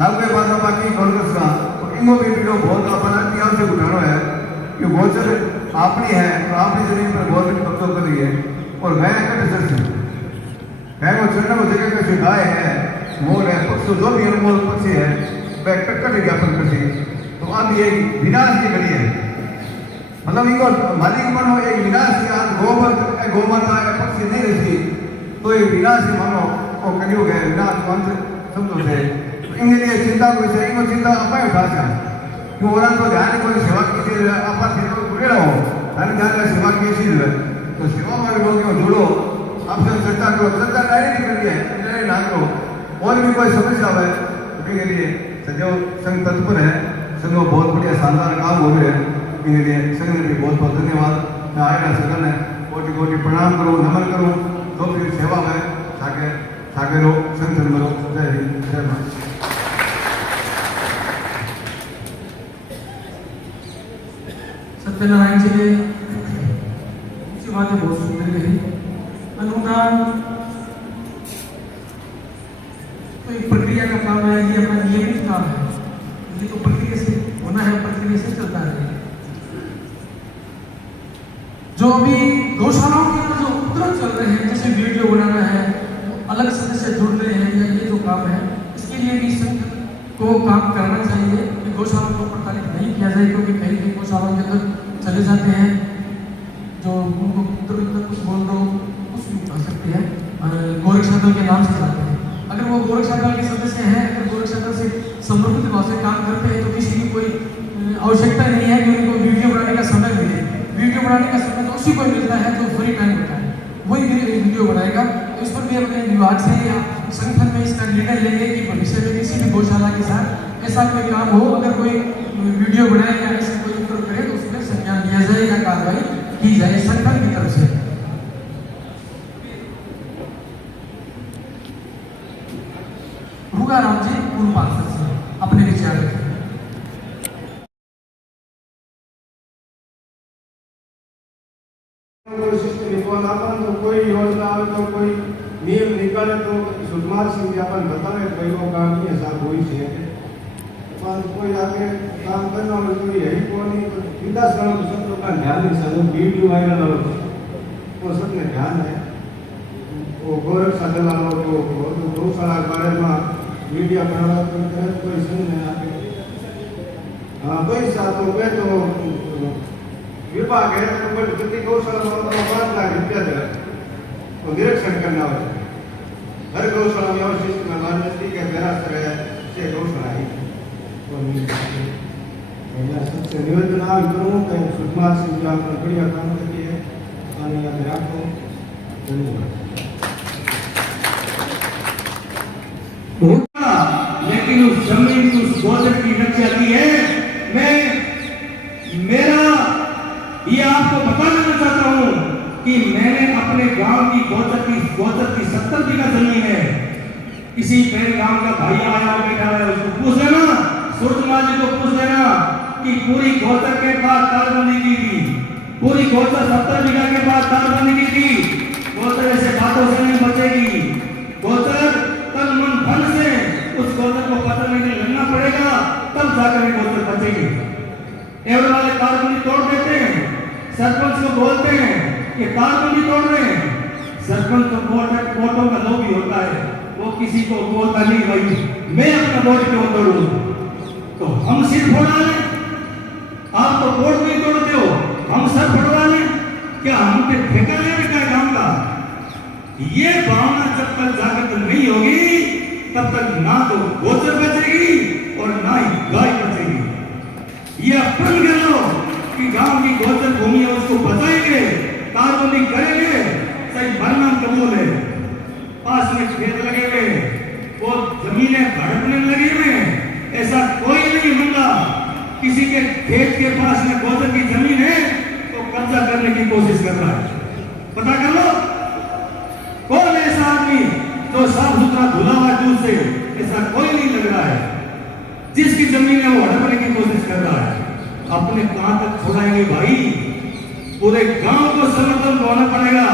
लागू के बाद बाकी कांग्रेस का तो इनको भी वीडियो बहुत अपन अतिहार से उठाना है कि गोचर आपनी है तो आपनी जमीन पर गवर्नमेंट कब्जा कर रही है और मैं वो चढ़ना वो जगह का जो गाय है मोर है पक्षी जो भी अनमोल पक्षी है वह कट ज्ञापन करती तो अब ये विनाश की घड़ी है मतलब इनको मालिक बनो एक विनाश की आज गोमाता है पक्षी नहीं रहती तो ये विनाश ही मानो वो कलयुग है विनाश मंत्र समझो थे इनके लिए चिंता को विषय इनको चिंता अपने उठा सकते क्यों और तो ध्यान कोई सेवा कीजिए आप जुड़े रहो ध्यान ध्यान सेवा कीजिए तो सेवा में लोग जुड़ो आपसे चर्चा करो चर्चा डायरेक्ट करिए डायरेक्ट ना करो और भी कोई समस्या है उसके लिए सदैव संघ तत्पर है संघ में बहुत बढ़िया शानदार काम हो रहे हैं इनके लिए संघ ने भी बहुत बहुत धन्यवाद मैं आएगा सदन है कोटि कोटि प्रणाम करूँ नमन करूँ जो भी सेवा है सागे रो संघ धर्म रो जय हिंद जय भारत सत्यनारायण जी ने उसी बातें बहुत सुंदर कही अनुदान तो एक प्रक्रिया का काम है ये अपना नियमित काम है ये तो प्रक्रिया से होना है प्रक्रिया से चलता है जो अभी गौशालाओं के अंदर जो उपद्रव चल रहे हैं जैसे वीडियो बनाना है अलग सदस्य जुड़ रहे हैं या ये जो काम है इसके लिए भी संघ को काम करना चाहिए कि गौशालाओं को प्रताड़ित नहीं किया जाए क्योंकि कहीं कहीं गौशालाओं के अंदर चले जाते हैं जो उनको कुछ बोल दो कुछ भी कह सकते हैं गोरक्षा दल के नाम से जाते हैं अगर वो गोरक्षा दल के सदस्य हैं अगर गोरक्षा दल से समर्पित भाव से काम करते हैं तो किसी की कोई आवश्यकता नहीं है कि उनको वीडियो बनाने का समय मिले वीडियो बनाने का समय तो उसी को मिलता है जो फ्री टाइम होता है वही वीडियो बनाएगा तो इस पर भी अपने विभाग से या संगठन में इसका निर्णय लेंगे कि भविष्य में किसी भी गौशाला के साथ ऐसा कोई काम हो अगर कोई वीडियो बनाए या ऐसा कोई उपयोग करे तो उसमें संज्ञान लिया जाए या कार्रवाई की जाए संगठन की तरफ से। रुगाराम जी पूर्व पार्षद से अपने विचार रखें। तो कोई योजना आवे तो कोई नियम निकाले तो सुकुमार सिंह जी अपन बतावे कोई वो काम नहीं है साहब वही से पर कोई आगे काम करना हो तो यही कोई तो विकास करना तो सब लोग का ध्यान नहीं सब वीडियो वायरल हो वो सब में ध्यान है वो गोरक्षा दल वालों को गौशाला के बारे में मीडिया बनाना तो कोई सुन नहीं आते हाँ कोई साथ हो गए तो विभाग है तो बड़ी गति गौशाला में 5 लाख रुपया दे तो निरीक्षण करना हो हर गौशाला में और शिष्ट में नजदीक है बेरासर है से गौशाला ही तो मैं सबसे निवेदन आप करूँ कि सुकुमार सिंह जी आपने बढ़िया काम किए हैं आने याद रखो धन्यवाद। लेकिन उस जमीन की उस गोचर की रक्षा की है मैं मेरा ये आपको बताना चाहता हूँ कि मैंने अपने गांव की गोचर की 70 बीघा जमीन है किसी मेरे गांव का भाई आया बैठा है उसको पूछ लेना सूर्यमा जी को पूछ लेना कि पूरी गोचर के बाद तारबंदी की थी पूरी गोचर 70 बीघा के बाद तारबंदी की थी गोचर ऐसे बातों से नहीं बचेगी गोचर तन मन धन से उस गोचर को पकड़ने के लिए लड़ना पड़ेगा तब जाकर गोचर बचेगी। एवं वाले कारबंदी तोड़ देते हैं, सरपंच को बोलते हैं कि कारबंदी तोड़ रहे हैं। सरपंच तो वोटों का लोभी होता है, वो किसी को बोलता नहीं भाई मैं अपना वोट क्यों तोड़ूं, तो हम सिर फोड़ा लें, आप तो वोट नहीं तोड़ते हो, हम सर फड़वा लें, क्या हम पे ठेका लेने का काम का? ये भावना जब तक जागृत नहीं होगी तब तक ना तो गोचर बचेगी और ना ही गाय बचेगी। ये अपन कह लो कि गांव की गोचर भूमि है उसको बचाएंगे, कारबंदी करेंगे, सही भरना कबूल है। पास में खेत लगे हुए, वो जमीनें भड़कने लगी हुए, ऐसा कोई नहीं होगा। किसी के खेत के पास में गोचर की जमीन है तो कब्जा करने की कोशिश कर रहा है, पता कर लो कौन ऐसा आदमी जो साफ सुथरा धुला हुआ दूध से, ऐसा कोई नहीं लग रहा है। जिसकी जमीन है वो हड़पने की कोशिश कर रहा है। अपने कहां तक छुड़ाएंगे भाई? पूरे गांव को समर्थन होना पड़ेगा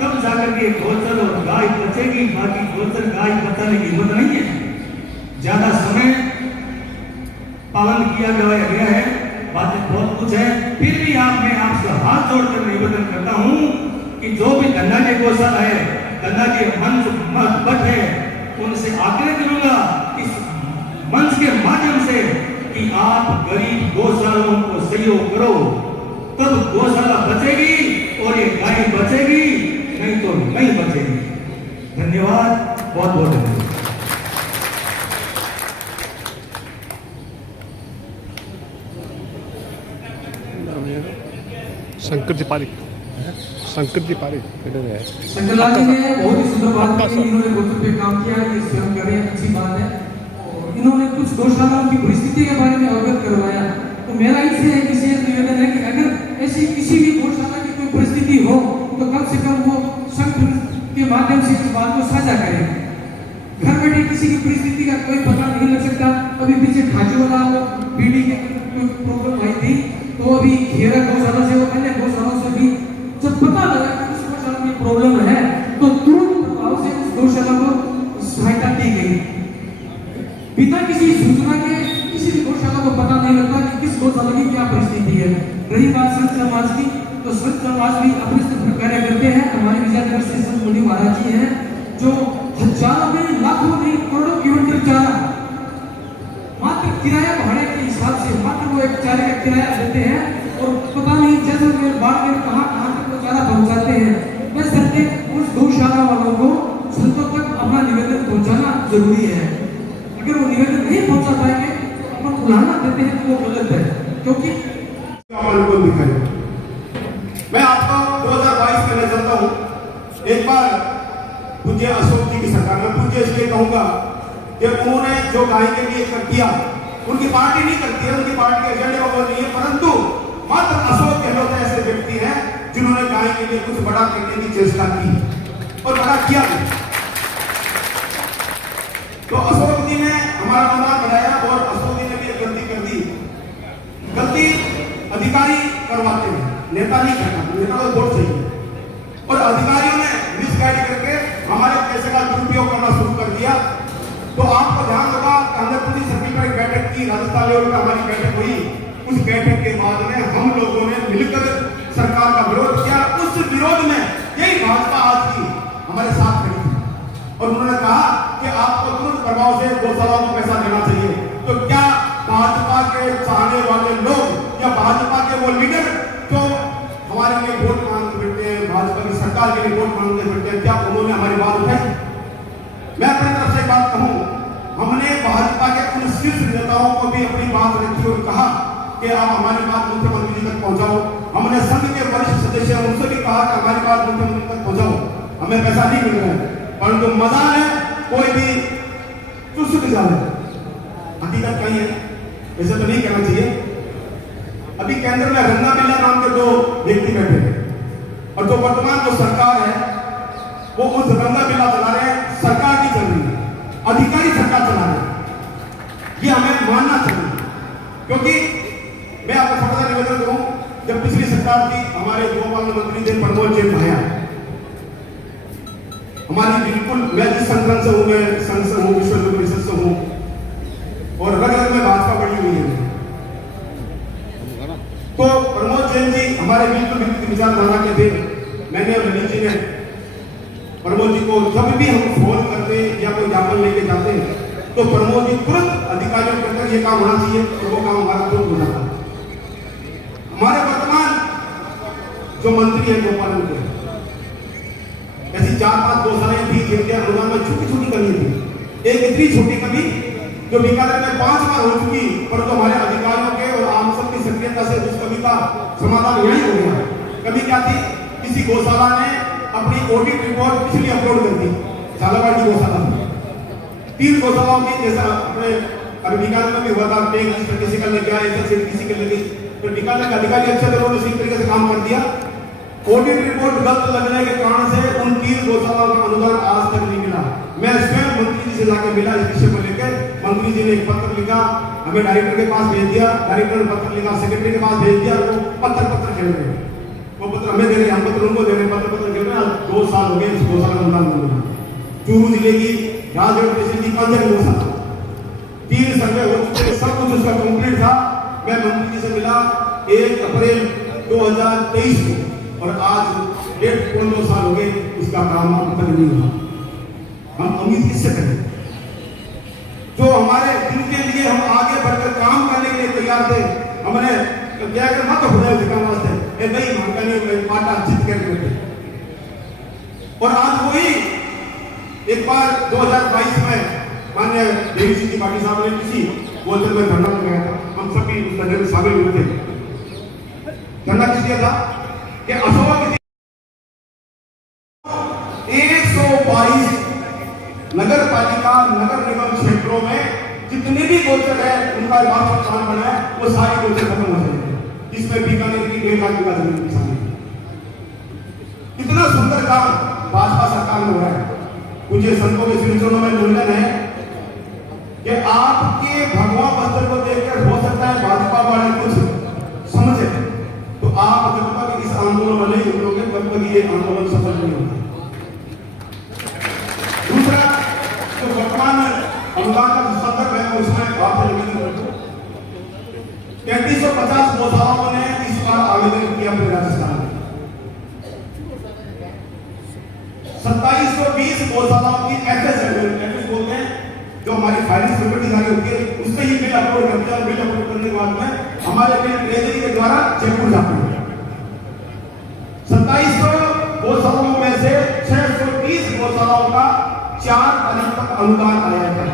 तब जाकर के गोचर और गाय बचेगी, बाकी गोचर गाय बचाने की हिम्मत नहीं है। ज्यादा समय पालन किया गया है, बातें बहुत कुछ है, फिर भी मैं आपसे हाथ जोड़कर निवेदन करता हूं कि जो भी गंगा जी गौशाला है, गंगा जी मंच है, उनसे आग्रह करूंगा इस मंच के माध्यम से कि आप गरीब गौशालाओं को सहयोग करो, तब गौशाला बचेगी और ये गाय बचेगी, नहीं तो नहीं बचेगी। धन्यवाद, बहुत बहुत धन्यवाद। शंकर जी पारिक, शंकर जी पारिक शंकरलाल जी ने बहुत ही सुंदर बात कही, इन्होंने गोचर पे काम किया, ये स्वयं कर रहे हैं, अच्छी बात है। और इन्होंने कुछ गौशालाओं की परिस्थिति के बारे में अवगत करवाया। तो मेरा इससे एक विशेष निवेदन है कि अगर ऐसी किसी भी गौशाला की कोई परिस्थिति हो तो कम से कम वो संघ के माध्यम से इस बात को साझा करें। घर बैठे किसी की परिस्थिति का कोई पता नहीं लग सकता। अभी पीछे खाजूवाला बीडी के कोई प्रॉब्लम आई थी, तो अभी खेरा गौशाला से वो अन्य गौशालाओं से भी जब पता लगा कि उस गौशाला में प्रॉब्लम है तो तुरंत प्रभाव से उस गौशाला को सहायता दी गई। बिना किसी सूचना के किसी भी गौशाला को पता नहीं लगता कि किस गौशाला की क्या परिस्थिति है। रही बात संत समाज की, तो संत समाज भी अपने स्तर पर कार्य करते हैं। हमारे विजयनगर से संत मुनि महाराज जी हैं जो हजारों में लाखों नहीं करोड़ों किलोमीटर चारा मात्र किराया भाड़े के हिसाब से मात्र वो एक चारे का किराया देते हैं और पता नहीं जैसलमेर बाड़मेर कहाँ तक वो चारा पहुंचाते हैं। मैं सर उस गौशाला वालों को संतों तक अपना निवेदन पहुंचाना जरूरी है। अगर वो निवेदन नहीं पहुंचा पाएंगे तो अपन उलाहना देते हैं तो वो गलत है, क्योंकि मैं आपको 2022 में चलता हूँ। एक बार पूज्य अशोक जी की सरकार में, पूज्य इसलिए कहूंगा कि उन्होंने जो गाय के लिए कर किया, उनकी पार्टी नहीं करती है, उनकी पार्टी के एजेंडे में वो नहीं है, परंतु मात्र अशोक गहलोत ऐसे व्यक्ति हैं जिन्होंने गाय के लिए कुछ बड़ा करने की चेष्टा की और बड़ा किया भी। तो अशोक जी ने हमारा मजाक बनाया और अशोक जी ने भी एक गलती कर दी। गलती अधिकारी करवाते हैं, नेता नहीं करना, नेता को वोट चाहिए। और अधिकारियों ने मिसगाइड करके हमारे पैसे का दुरुपयोग करना शुरू कर दिया। तो आपको ध्यान होगा आंध्र प्रदेश सर्किल पर एक बैठक की, राजस्थान लेवल पर हमारी बैठक हुई। उस बैठक के बाद में हम लोगों ने मिलकर सरकार का विरोध किया। उस विरोध में यही भाजपा आज की हमारे साथ खड़ी थी और उन्होंने कहा कि आपको तुरंत प्रभाव से गौशालाओं को पैसा देना चाहिए। तो क्या भाजपा के चाहने वाले लोग या भाजपा के वो लीडर जो हमारे लिए वोट मांगते फिरते हैं, भाजपा की सरकार के लिए वोट मांगते फिरते हैं, क्या उन्होंने हमारी बात उठाई? मैं अपनी तरफ से एक बात कहूं, हमने भाजपा के उन शीर्ष नेताओं को भी अपनी बात रखी और कहा कि आप हमारी बात मुख्यमंत्री जी तक पहुंचाओ। हमने संघ के वरिष्ठ सदस्य उनसे भी कहा कि हमारी बात मुख्यमंत्री तक पहुंचाओ, हमें पैसा नहीं मिल रहा है, परंतु मजा है कोई भी चुस्त जाए। हकीकत कहीं है, ऐसे तो नहीं कहना चाहिए। अभी केंद्र में रंगा बिल्ला नाम के दो व्यक्ति बैठे हैं और जो वर्तमान जो सरकार है वो उस रंगा बिल्ला चला रहे हैं, सरकार की चल रही है, अधिकारी सरकार चला रहे हैं। ये हमें मानना चाहिए, क्योंकि मैं आपको छोटा सा निवेदन करूं, जब पिछली सरकार थी हमारे गोपाल मंत्री थे प्रमोद जैन भाया, हमारी बिल्कुल, मैं जिस संगठन से हूं, मैं संघ से हूं, विश्व हिंदू परिषद से हूं और रग रग में भाजपा बढ़ी हुई है। हमारे बिल्कुल विचारधारा के थे। मैंने और ललित जी ने प्रमोद जी को जब भी हम फोन करते या कोई ज्ञापन लेके जाते हैं तो प्रमोद जी तुरंत अधिकारियों को कहकर ये काम होना चाहिए और वो काम हमारा तुरंत हो जाता है। हमारे वर्तमान जो मंत्री है गोपालन के ऐसी 4-5 गौशालाएं थी जिनके अनुदान में छोटी छोटी कमी थी। एक इतनी छोटी कमी जो बीकानेर में 5 बार हो चुकी, परंतु हमारे अधिकारियों के और आम सब की सक्रियता से उस कमी का समाधान यही हो गया। कमी क्या थी? किसी गौशाला ने अपनी ऑडिट रिपोर्ट पिछली अपलोड कर दी। झालावाड़ की गौशाला में 3 गौशालाओं की, जैसा अपने अभी बीकानेर में भी हुआ था, टैंक किसी का लग गया, ऐसा किसी के लगी, तो बीकानेर का अधिकारी अच्छे तरह से इसी तरीके से काम कर दिया। ऑडिट रिपोर्ट गलत लगने के कारण से उन 3 गौशालाओं का अनुदान आज तक नहीं मिला। मैं स्वयं मंत्री जी से जाकर मिला इस विषय को लेकर। मंत्री जी ने एक पत्र लिखा, हमें डायरेक्टर के पास भेज दिया, डायरेक्टर ने पत्र लिखा, सेक्रेटरी के पास भेज दिया, वो पत्र खेल रहे। वो पत्र हमें दे रहे, हम पत्र उनको दे रहे, पत्र खेल रहे। 2 साल हो गए इस गौशाला का अनुदान नहीं मिला। चूरू जिले की राजगढ़ तहसील की 15 गौशाला, 3 सर्वे हो चुके, सब कुछ उसका कंप्लीट था। मैं मंत्री जी से मिला 1 अप्रैल 2023 को, और आज 1.5 साल हो गए, उसका काम अब तक नहीं हुआ। हम उम्मीद किससे करें? जो हमारे जिनके लिए हम आगे बढ़कर काम करने के लिए तैयार थे, हमने क्या कर मत हो जाए उसका वास्ते, भाई हम नहीं पाटा जीत कर बैठे। और आज वही एक बार 2022 में माननीय देवी सिंह जी पाटिल साहब ने किसी गोचर में धरना लगाया था, हम सभी उस धरने में शामिल हुए थे। धरना किस लिए था कि अशोक 122 नगर पालिका नगर निगम क्षेत्रों में जितने भी गोचर है उनका मास्टर प्लान बना है, वो सारी गोचर खत्म हो जाएंगे, जिसमें बीकानेर की 1 लाख बीघा जमीन की शामिल है। कितना सुंदर काम भाजपा सरकार में हो रहा है। मुझे संतों के सिलसिलों में निवेदन है कि आपके भगवा वस्त्र को देखकर हो सकता है भाजपा वाले कुछ समझे, तो आप जब तक इस आंदोलन में नहीं उतरोगे तब तक ये आंदोलन सफल नहीं होगा। दूसरा जो वर्तमान अनुदान का संदर्भ है उसमें आपसे निवेदन करता हूं, 3350 गौशालाओं ने इस बार आवेदन किया अपने राजस्थान में। 2720 गौशालाओं की एफएस बोलते हैं, जो हमारी फाइनेंस सिक्योरिटी जारी होती है, उससे ही बिल अपलोड करते हैं, और बिल अपलोड करने के बाद में हमारे बिल ट्रेजरी के द्वारा जयपुर जाते हैं। 2700 गौशालाओं में से 630 गौशालाओं का 4 तारीख तक अनुदान आया है।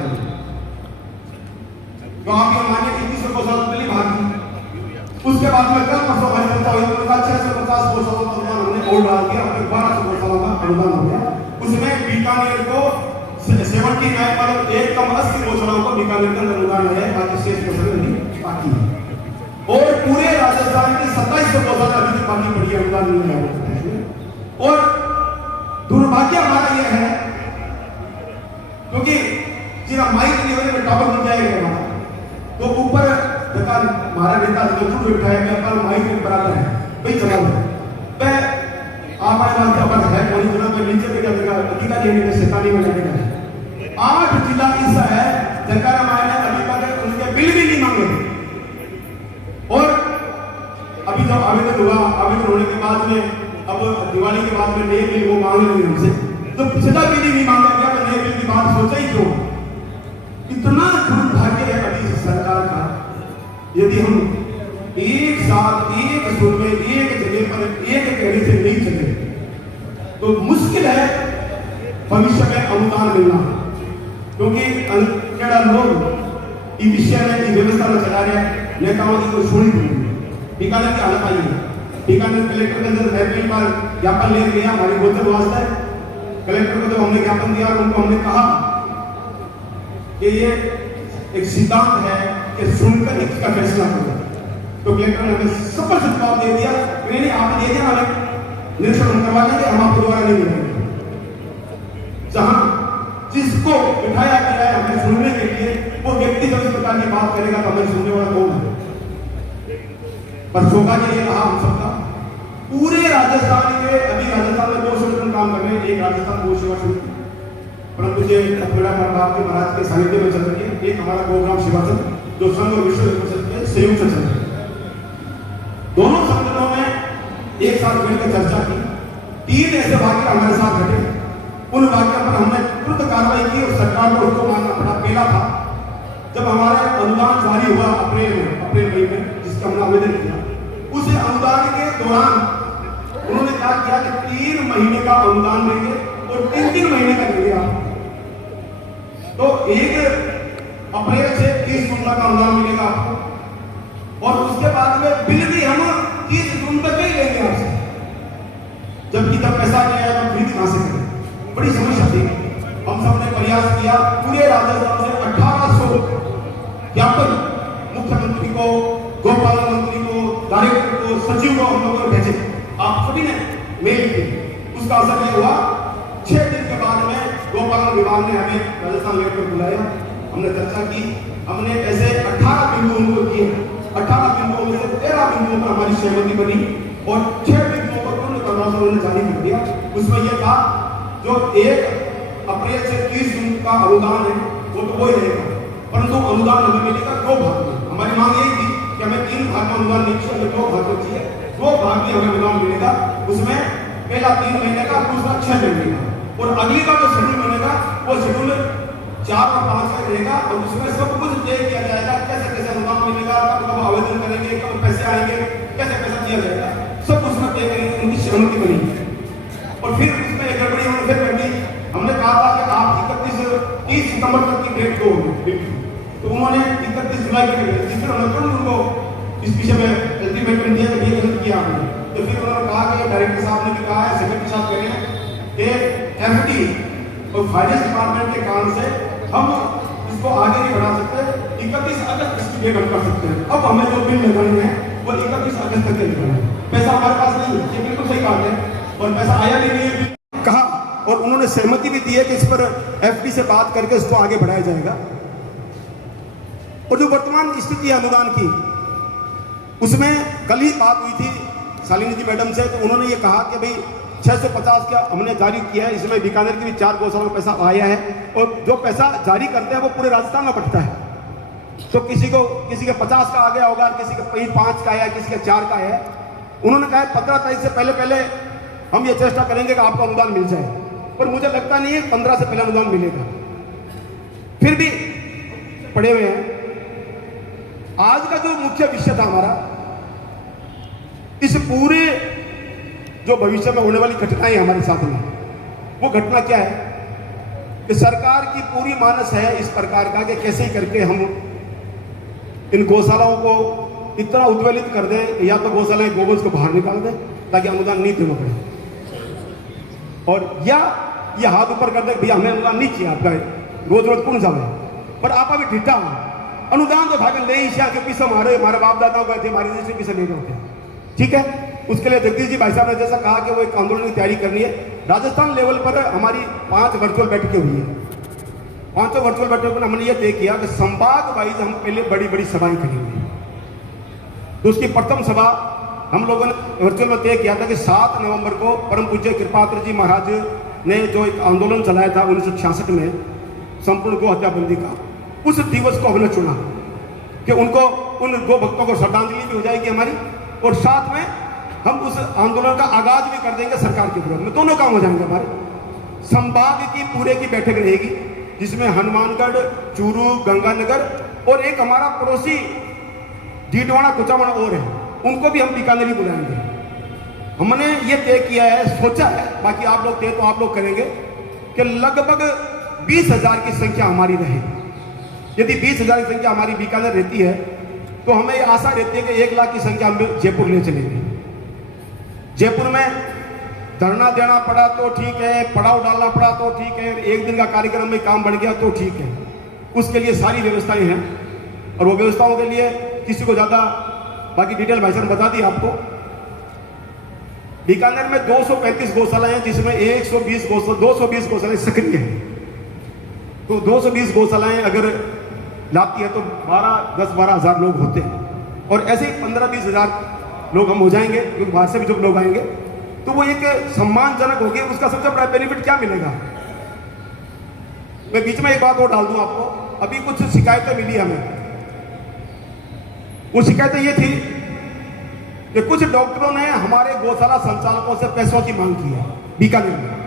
तो आप ये मानिए कि 30 गौशाला पहली भागी, उसके बाद में कल परसों हमारी जनता हुई, उनका 650 गौशाला का अनुदान हमने और डाल दिया, अपने 1200 गौशाला का अनुदान हो गया। उसमें बीकानेर को 79 मतलब 1 कम 80 गौशालाओं को बीकानेर का अनुदान है, बाकी शेष गौशाला नहीं बाकी है। और पूरे राजस्थान की 2700 गौशाला अभी तक बाकी पड़ी है, अनुदान नहीं आया। और दुर्भाग्य हमारा यह है क्योंकि जिला माइक डिलीवरी में टॉपर बन जाएगा हमारा, तो ऊपर सरकार हमारा नेता जरूर बैठा है कि अपन माइक के बराबर है भाई, चला मैं आप आए बात अपन है कोई जगह पे नीचे पे क्या जगह अधिकारी है कि शैतानी में लगेगा। 8 जिला ऐसा है सरकार हमारे अभी तक उनके बिल भी नहीं मांगे, और अभी जो आवेदन हुआ, आवेदन होने के बाद में अब दिवाली के बाद में नए बिल वो मांग लेंगे हमसे, तो पिछला बिल ही नहीं मांगा गया, तो नए बिल की बात सोचा ही क्यों? इतना दुर्भाग्य है अभी सरकार का। यदि हम एक साथ एक सुर में एक जगह पर एक कहने से नहीं चले तो मुश्किल है भविष्य में अनुदान मिलना, क्योंकि जरा लोग इस विषय में इस व्यवस्था में चला रहे हैं, नेताओं की कोई सुनी नहीं। बीकानेर की हालत आई है, बीकानेर कलेक्टर के अंदर एप्रिल पर ज्ञापन ले गया हमारी गोचर वास्ते। कलेक्टर को जब हमने ज्ञापन दिया, उनको हमने कहा कि ये एक सिद्धांत है कि सुनकर इसका फैसला करो, तो कलेक्टर ने हमें सफल जवाब दे दिया, नहीं आपने दे दिया, हमें निरीक्षण हम करवा लेंगे, हम आपको दोबारा नहीं मिलेंगे। जहां जिसको बिठाया गया है हमें सुनने के लिए, वो व्यक्ति जब इस प्रकार की बात करेगा तो हमें सुनने वाला कौन है? पर सौभाग्य ये रहा हम सबका, पूरे राजस्थान के अभी राजस्थान में 2 संगठन काम कर रहे हैं। एक राजस्थान गौ सेवा समिति, परंतु ये अखिला प्रभाव के महाराज के सानिध्य में चल रही है। एक हमारा गोग्राम सेवा संघ जो संघ और विश्व परिषद के संयुक्त संघ है। दोनों संगठनों में एक साथ मिलकर चर्चा की। 3 ऐसे वाक्य हमारे साथ घटे, उन वाक्यों पर हमने तुरंत कार्रवाई की और सरकार को उसको मानना पड़ा। पहला था जब हमारा अनुदान जारी हुआ अप्रैल मई में, जिसका हमने आवेदन किया, उस अनुदान के दौरान उन्होंने क्या किया कि 3 महीने का अनुदान देंगे और 3 महीने का देंगे आप। तो 1 अप्रैल से 30 जून तक अनुदान मिलेगा आपको, और उसके बाद में बिल भी हम 30 जून तक ही लेंगे आपसे। जबकि तब पैसा नहीं आया तो खरीद कहां से करें? बड़ी समस्या थी। हम सबने प्रयास किया, पूरे राजस्थान से 1800 ज्ञापन मुख्यमंत्री को, गोपालन मंत्री को, डायरेक्टर को, सचिव को हम लोगों ने भेजे। आप सभी ने मेल की। उसका असर नहीं हुआ। 6 दिन के बाद में गोपालन विभाग ने हमें राजस्थान लेवल पर बुलाया, हमने चर्चा की। हमने ऐसे 18 बिंदु उनको दिए। 18 बिंदुओं में से 13 बिंदुओं पर हमारी सहमति बनी और 6 बिंदुओं पर उन्होंने प्रस्ताव उन्होंने जारी कर दिया। उसमें यह था जो 1 अप्रैल से 30 जून का अनुदान है वो तो वही रहेगा, परंतु अनुदान हमें मिलेगा 2 भाग में। हमारी मांग यही थी कि हमें 3 भाग में अनुदान नहीं चाहिए, 2 भाग में चाहिए। 2 भाग में हमें अनुदान मिलेगा। उसमें पहला 3 महीने का, दूसरा 6 महीने का, और अगली का जो शेड्यूल बनेगा वो शेड्यूल 4 और 5 का रहेगा। और उसमें सब कुछ तय किया जाएगा, कैसे कैसे अनुदान मिलेगा, कब आवेदन करेंगे, कब पैसे आएंगे, कैसे पैसा दिया जाएगा, सब उसमें तय करेंगे। उनकी सहमति बनी। और फिर उसमें एक गड़बड़ी उन्होंने फिर कर दी। हमने कहा था कि आप 30 सितंबर तक की डेट दो, तो उन्होंने 31 जुलाई तक कर दी। फिर हमने उनको इस विषय में अल्टीमेटम दिया कि ये गलत किया आपने। तो फिर उन्होंने कहा कि डायरेक्टर साहब ने भी कहा है, सेक्रेटरी साहब कह रहे हैं कि एफडी और फाइनेंस डिपार्टमेंट के कारण से हम इसको आगे नहीं बढ़ा सकते। 31 अगस्त इसकी डेट हम कर सकते हैं। अब हमें जो बिल लगाने हैं वो 31 अगस्त तक लगाना है। पैसा हमारे पास नहीं है, ये बिल्कुल सही बात है, और पैसा आया भी नहीं है कहा। और उन्होंने सहमति भी दी है कि इस पर एफडी से बात करके इसको आगे बढ़ाया जाएगा। और जो वर्तमान स्थिति है अनुदान की, उसमें कल ही बात हुई थी शालिनी जी मैडम से, तो उन्होंने ये कहा कि भाई 650 का हमने जारी किया है। इसमें बीकानेर की भी 4 गौशाला में पैसा आया है, और जो पैसा जारी करते हैं वो पूरे राजस्थान में बंटता है। तो किसी के 50 का आ गया होगा, किसी का 5 का आया, किसी का 4 का है। उन्होंने कहा 15 तारीख से पहले हम ये चेष्टा करेंगे कि आपको अनुदान मिल जाए, पर मुझे लगता नहीं है 15 से पहले अनुदान मिलेगा। फिर भी पड़े हुए हैं। आज का जो मुख्य विषय था हमारा, इस पूरे जो भविष्य में होने वाली घटनाएं हमारे साथ में, वो घटना क्या है कि सरकार की पूरी मानस है इस प्रकार का कि कैसे ही करके हम इन गौशालाओं को इतना उद्वेलित कर दें, या तो गौशालाएं गोवंश को बाहर निकाल दें ताकि अनुदान नहीं देना पड़े, और या ये हाथ ऊपर कर दे भैया हमें अनुदान नहीं चाहिए आपका, रोज कौन जावे, पर आप अभी ढिट्टा हो अनुदान तो भाग ले के पीछे हमारे बाप दादाओं गए थे, हमारे देश के पीछे ले रहे होते। ठीक है, उसके लिए जगदीश जी भाई साहब ने जैसा कहा कि वो एक आंदोलन की तैयारी करनी है। राजस्थान लेवल पर हमारी 5 वर्चुअल बैठकें हुई है। 5 वर्चुअल बैठकों में हमने ये तय किया कि संभाग वाइज हम पहले बड़ी सभाएं करेंगे। तो उसकी प्रथम सभा हम लोगों ने वर्चुअल में तय किया था कि 7 नवंबर को परम पूज्य कृपाकर जी महाराज ने जो एक आंदोलन चलाया था 1966 में संपूर्ण गो हत्या बंदी का, उस दिवस को हमने चुना कि उनको उन गो भक्तों को श्रद्धांजलि भी हो जाएगी हमारी, और साथ में हम उस आंदोलन का आगाज भी कर देंगे सरकार के विरोध में। दोनों काम हो जाएंगे हमारे। संभाग की पूरे की बैठक रहेगी जिसमें हनुमानगढ़, चूरू, गंगानगर और एक हमारा पड़ोसी डीडवाना कुचामण और है, उनको भी हम बीकानेर बुलाएंगे। हमने ये तय किया है, सोचा है, बाकी आप लोग तय तो आप लोग करेंगे कि लगभग 20,000 की संख्या हमारी रहे। यदि 20,000 की संख्या हमारी बीकानेर रहती है तो हमें ये आशा रहती है कि 1 लाख की संख्या हम जयपुर ले चलेंगे। जयपुर में धरना देना पड़ा तो ठीक है, पड़ाव डालना पड़ा तो ठीक है, 1 दिन का कार्यक्रम में काम बढ़ गया तो ठीक है, उसके लिए सारी व्यवस्थाएं हैं। और वो व्यवस्थाओं के लिए किसी को ज्यादा बाकी डिटेल भाई साहब बता दी आपको। बीकानेर में 235 गौशालाएं हैं जिसमें 220 गौशालाएं सक्रिय हैं। तो 220 गौशालाएं अगर लाती है तो 10-12 हज़ार लोग होते हैं, और ऐसे ही 15-20 हज़ार लोग हम हो जाएंगे क्योंकि बाहर से भी जब लोग आएंगे तो वो एक सम्मानजनक होगी। उसका सबसे बड़ा बेनिफिट क्या मिलेगा, मैं बीच में एक बात और डाल दूं आपको। अभी कुछ शिकायतें मिली हमें, वो शिकायतें ये थी कि कुछ डॉक्टरों ने हमारे गौशाला संचालकों से पैसों की मांग की है बीकानेर में।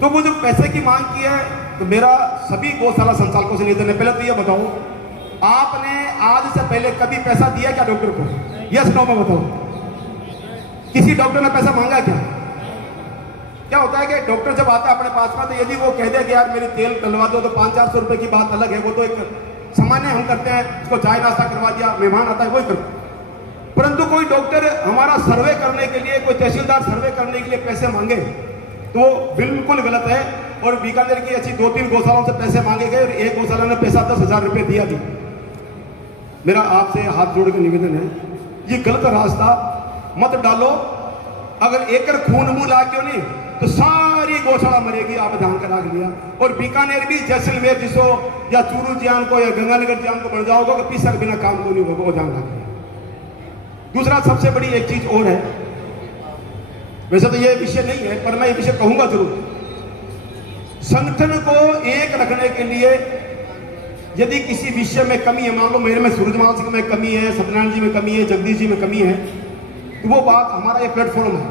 तो वो जो पैसे की मांग की है, तो मेरा सभी गौशाला संचालकों से निवेदन है, पहले तो ये बताओ, आपने आज से पहले कभी पैसा दिया क्या डॉक्टर को? यस नो में बताओ, किसी डॉक्टर ने पैसा मांगा क्या? क्या होता है कि डॉक्टर जब आता है अपने पास में, तो यदि वो कह दे कि यार मेरी तेल डलवा दो, तो 500-400 रुपए की बात अलग है, वो तो एक सामान्य हम करते हैं, उसको चाय नाश्ता करवा दिया, मेहमान आता है वही करते। परंतु कोई डॉक्टर हमारा सर्वे करने के लिए, कोई तहसीलदार सर्वे करने के लिए पैसे मांगे तो वो बिल्कुल गलत है। और बीकानेर की ऐसी 2-3 गौशालाओं से पैसे मांगे गए और एक गौशाला ने पैसा 10,000 रुपये दिया भी। मेरा आपसे हाथ जोड़ के निवेदन है, ये गलत रास्ता मत डालो। अगर एकड़ खून मुंह ला क्यों नहीं, तो सारी गौशाला मरेगी, आप ध्यान करा लिया। और बीकानेर भी जैसलमेर जिसो या चूरू जियान को या गंगानगर जियान को बढ़ जाओगे कि पीसक बिना काम को नहीं होगा, वो ध्यान रखिए। दूसरा सबसे बड़ी एक चीज और है, वैसे तो ये विषय नहीं है पर मैं ये विषय कहूंगा जरूर। संगठन को एक रखने के लिए यदि किसी विषय में कमी है, मान लो मेरे में सूरजमाल सिंह में कमी है, सत्यनारायण जी में कमी है, जगदीश जी में कमी है, तो वो बात हमारा ये प्लेटफॉर्म है,